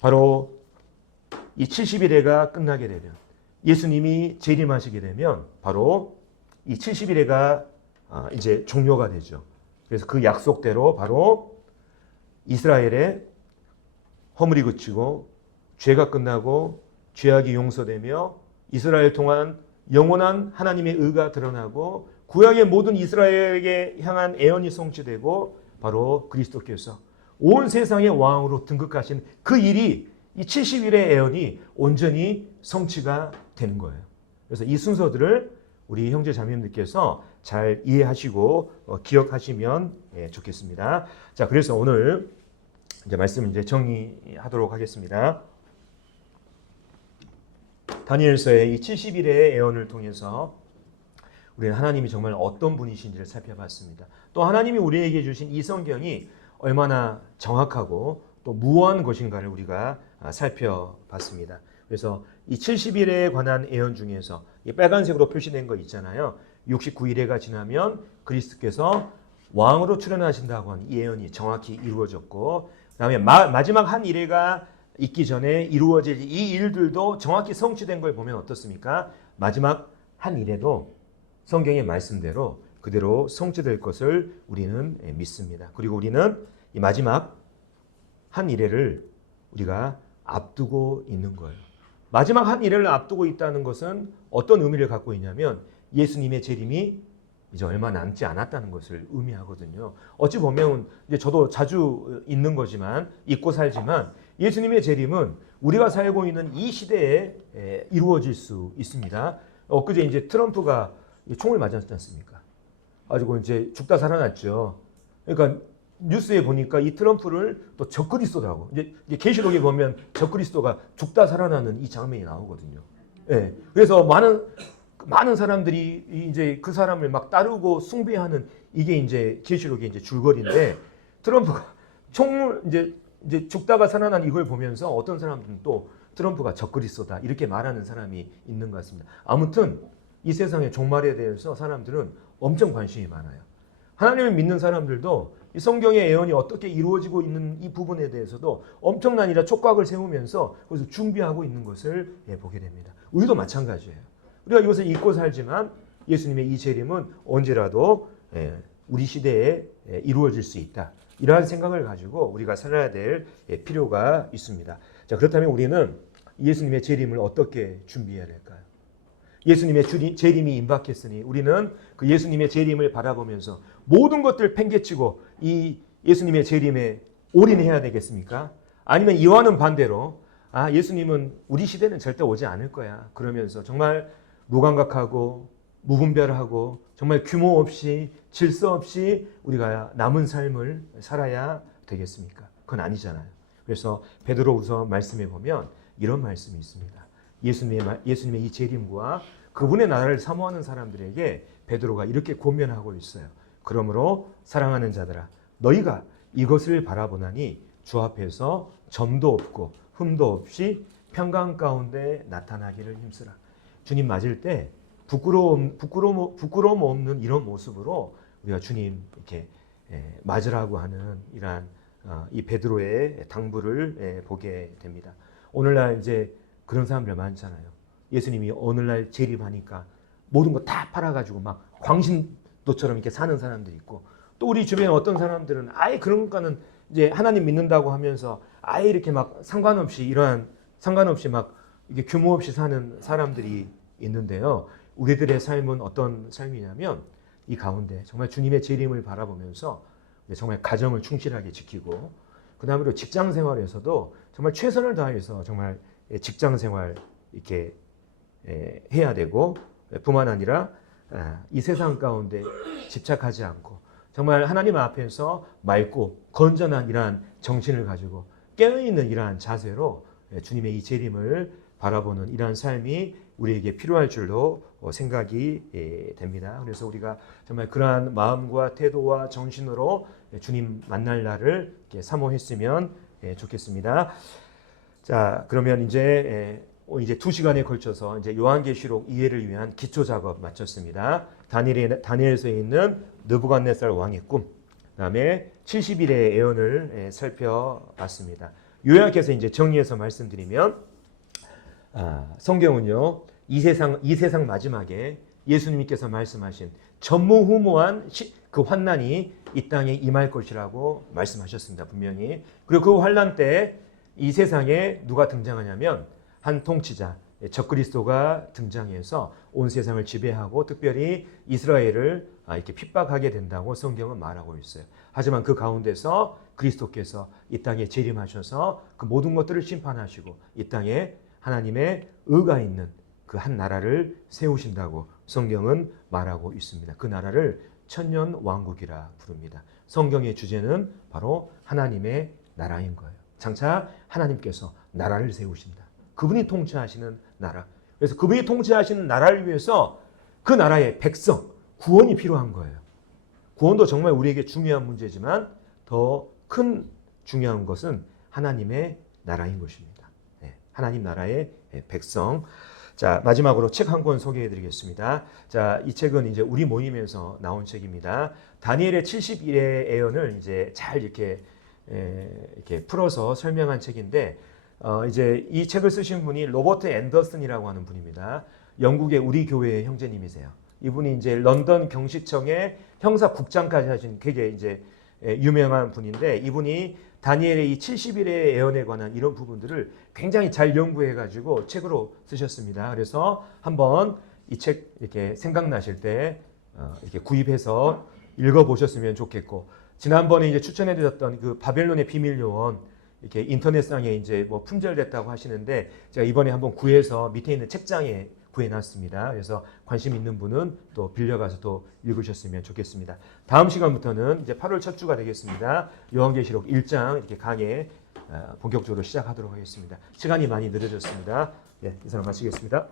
바로 이 70일회가 끝나게 되면 예수님이 재림하시게 되면 바로 이 70일회가 이제 종료가 되죠. 그래서 그 약속대로 바로 이스라엘의 허물이 그치고 죄가 끝나고 죄악이 용서되며 이스라엘 통한 영원한 하나님의 의가 드러나고 구약의 모든 이스라엘에게 향한 애언이 성취되고 바로 그리스도께서 온 세상의 왕으로 등극하신 그 일이 이 70일의 애언이 온전히 성취가 되는 거예요. 그래서 이 순서들을 우리 형제 자매님들께서 잘 이해하시고 기억하시면 좋겠습니다. 자, 그래서 오늘 이제 말씀 이제 정리하도록 하겠습니다. 다니엘서의 이 70일의 애언을 통해서 우리는 하나님이 정말 어떤 분이신지를 살펴봤습니다. 또 하나님이 우리에게 주신 이 성경이 얼마나 정확하고 또 무한 것인가를 우리가 살펴봤습니다. 그래서 이 70일에 관한 애언 중에서 이 빨간색으로 표시된 거 있잖아요. 69일회가 지나면 그리스도께서 왕으로 출현하신다고 하는 이 애언이 정확히 이루어졌고 그다음에 마지막 한 일회가 있기 전에 이루어질 이 일들도 정확히 성취된 걸 보면 어떻습니까? 마지막 한 일회도 성경의 말씀대로 그대로 성취될 것을 우리는 믿습니다. 그리고 우리는 이 마지막 한 일회를 우리가 앞두고 있는 거예요. 마지막 한 일회를 앞두고 있다는 것은 어떤 의미를 갖고 있냐면 예수님의 재림이 이제 얼마 남지 않았다는 것을 의미하거든요. 어찌 보면 이제 저도 자주 있는 거지만 잊고 살지만 예수님의 재림은 우리가 살고 있는 이 시대에 이루어질 수 있습니다. 엊그제 이제 트럼프가 총을 맞았지 않습니까? 가지고 이제 죽다 살아났죠. 그러니까 뉴스에 보니까 이 트럼프를 또 적그리스도라고 이제 계시록에 보면 적그리스도가 죽다 살아나는 이 장면이 나오거든요. 예. 그래서 많은 사람들이 이제 그 사람을 막 따르고 숭배하는 이게 이제 계시록의 이제 줄거리인데 트럼프가 총을 이제 죽다가 살아난 이걸 보면서 어떤 사람들은 또 트럼프가 적그리스도다 이렇게 말하는 사람이 있는 것 같습니다. 아무튼 이 세상의 종말에 대해서 사람들은 엄청 관심이 많아요. 하나님을 믿는 사람들도 이 성경의 예언이 어떻게 이루어지고 있는 이 부분에 대해서도 엄청난 촉각을 세우면서 그래서 준비하고 있는 것을 보게 됩니다. 우리도 마찬가지예요. 우리가 이것을 잊고 살지만 예수님의 이 재림은 언제라도 우리 시대에 이루어질 수 있다. 이러한 생각을 가지고 우리가 살아야 될 필요가 있습니다. 자, 그렇다면 우리는 예수님의 재림을 어떻게 준비해야 될까요? 예수님의 재림이 임박했으니 우리는 그 예수님의 재림을 바라보면서 모든 것들을 팽개치고 이 예수님의 재림에 올인해야 되겠습니까? 아니면 이와는 반대로 예수님은 우리 시대는 절대 오지 않을 거야. 그러면서 정말 무감각하고 무분별하고 정말 규모 없이 질서 없이 우리가 남은 삶을 살아야 되겠습니까? 그건 아니잖아요. 그래서 베드로후서 말씀에 보면 이런 말씀이 있습니다. 예수님의 이 재림과 그분의 나라를 사모하는 사람들에게 베드로가 이렇게 권면하고 있어요. 그러므로 사랑하는 자들아 너희가 이것을 바라보나니 주 앞에서 점도 없고 흠도 없이 평강 가운데 나타나기를 힘쓰라. 주님 맞을 때 부끄러움 없는 이런 모습으로 우리가 주님 이렇게 맞으라고 하는 이러한 이 베드로의 당부를 보게 됩니다. 오늘날 이제 그런 사람들 많잖아요. 예수님이 오늘날 재림하니까 모든 거 다 팔아가지고 막 광신도처럼 이렇게 사는 사람들이 있고 또 우리 주변에 어떤 사람들은 아예 그런 거는 이제 하나님 믿는다고 하면서 아예 이렇게 막 상관없이 막 이게 규모 없이 사는 사람들이 있는데요. 우리들의 삶은 어떤 삶이냐면 이 가운데 정말 주님의 재림을 바라보면서 정말 가정을 충실하게 지키고 그 다음으로 직장 생활에서도 정말 최선을 다해서 정말 직장 생활 이렇게 해야 되고 뿐만 아니라 이 세상 가운데 집착하지 않고 정말 하나님 앞에서 맑고 건전한 이러한 정신을 가지고 깨어있는 이러한 자세로 주님의 이 재림을 바라보는 이러한 삶이 우리에게 필요할 줄로 생각이 됩니다. 그래서 우리가 정말 그러한 마음과 태도와 정신으로 주님 만날 날을 사모했으면 좋겠습니다. 자, 그러면 이제 2시간에 걸쳐서 이제 요한계시록 이해를 위한 기초 작업 마쳤습니다. 다니엘서에 있는 느부갓네살 왕의 꿈, 그다음에 70일의 예언을 살펴봤습니다. 요약해서 이제 정리해서 말씀드리면, 성경은요 이 세상 마지막에 예수님께서 말씀하신 전무후무한 그 환난이 이 땅에 임할 것이라고 말씀하셨습니다. 분명히. 그리고 그 환난 때 이 세상에 누가 등장하냐면 한 통치자 적그리스도가 등장해서 온 세상을 지배하고 특별히 이스라엘을 이렇게 핍박하게 된다고 성경은 말하고 있어요. 하지만 그 가운데서 그리스도께서 이 땅에 재림하셔서 그 모든 것들을 심판하시고 이 땅에 하나님의 의가 있는 그 한 나라를 세우신다고 성경은 말하고 있습니다. 그 나라를 천년 왕국이라 부릅니다. 성경의 주제는 바로 하나님의 나라인 거예요. 장차 하나님께서 나라를 세우신다. 그분이 통치하시는 나라. 그래서 그분이 통치하시는 나라를 위해서 그 나라의 백성, 구원이 필요한 거예요. 구원도 정말 우리에게 중요한 문제지만 더 큰 중요한 것은 하나님의 나라인 것입니다. 하나님 나라의 백성. 자, 마지막으로 책 한 권 소개해 드리겠습니다. 자, 이 책은 이제 우리 모임에서 나온 책입니다. 다니엘의 70일의 예언을 이제 잘 이렇게 풀어서 설명한 책인데, 이제 이 책을 쓰신 분이 로버트 앤더슨이라고 하는 분입니다. 영국의 우리 교회의 형제님이세요. 이분이 이제 런던 경시청의 형사국장까지 하신 되게 이제 유명한 분인데, 이분이 다니엘의 이 70일의 예언에 관한 이런 부분들을 굉장히 잘 연구해가지고 책으로 쓰셨습니다. 그래서 한번 이 책 이렇게 생각나실 때 이렇게 구입해서 읽어보셨으면 좋겠고, 지난번에 이제 추천해드렸던 그 바벨론의 비밀 요원 이렇게 인터넷상에 이제 뭐 품절됐다고 하시는데 제가 이번에 한번 구해서 밑에 있는 책장에 구해놨습니다. 그래서 관심 있는 분은 또 빌려가서 또 읽으셨으면 좋겠습니다. 다음 시간부터는 이제 8월 첫 주가 되겠습니다. 요한계시록 1장 이렇게 강해 본격적으로 시작하도록 하겠습니다. 시간이 많이 늦어졌습니다. 이 사람 마치겠습니다.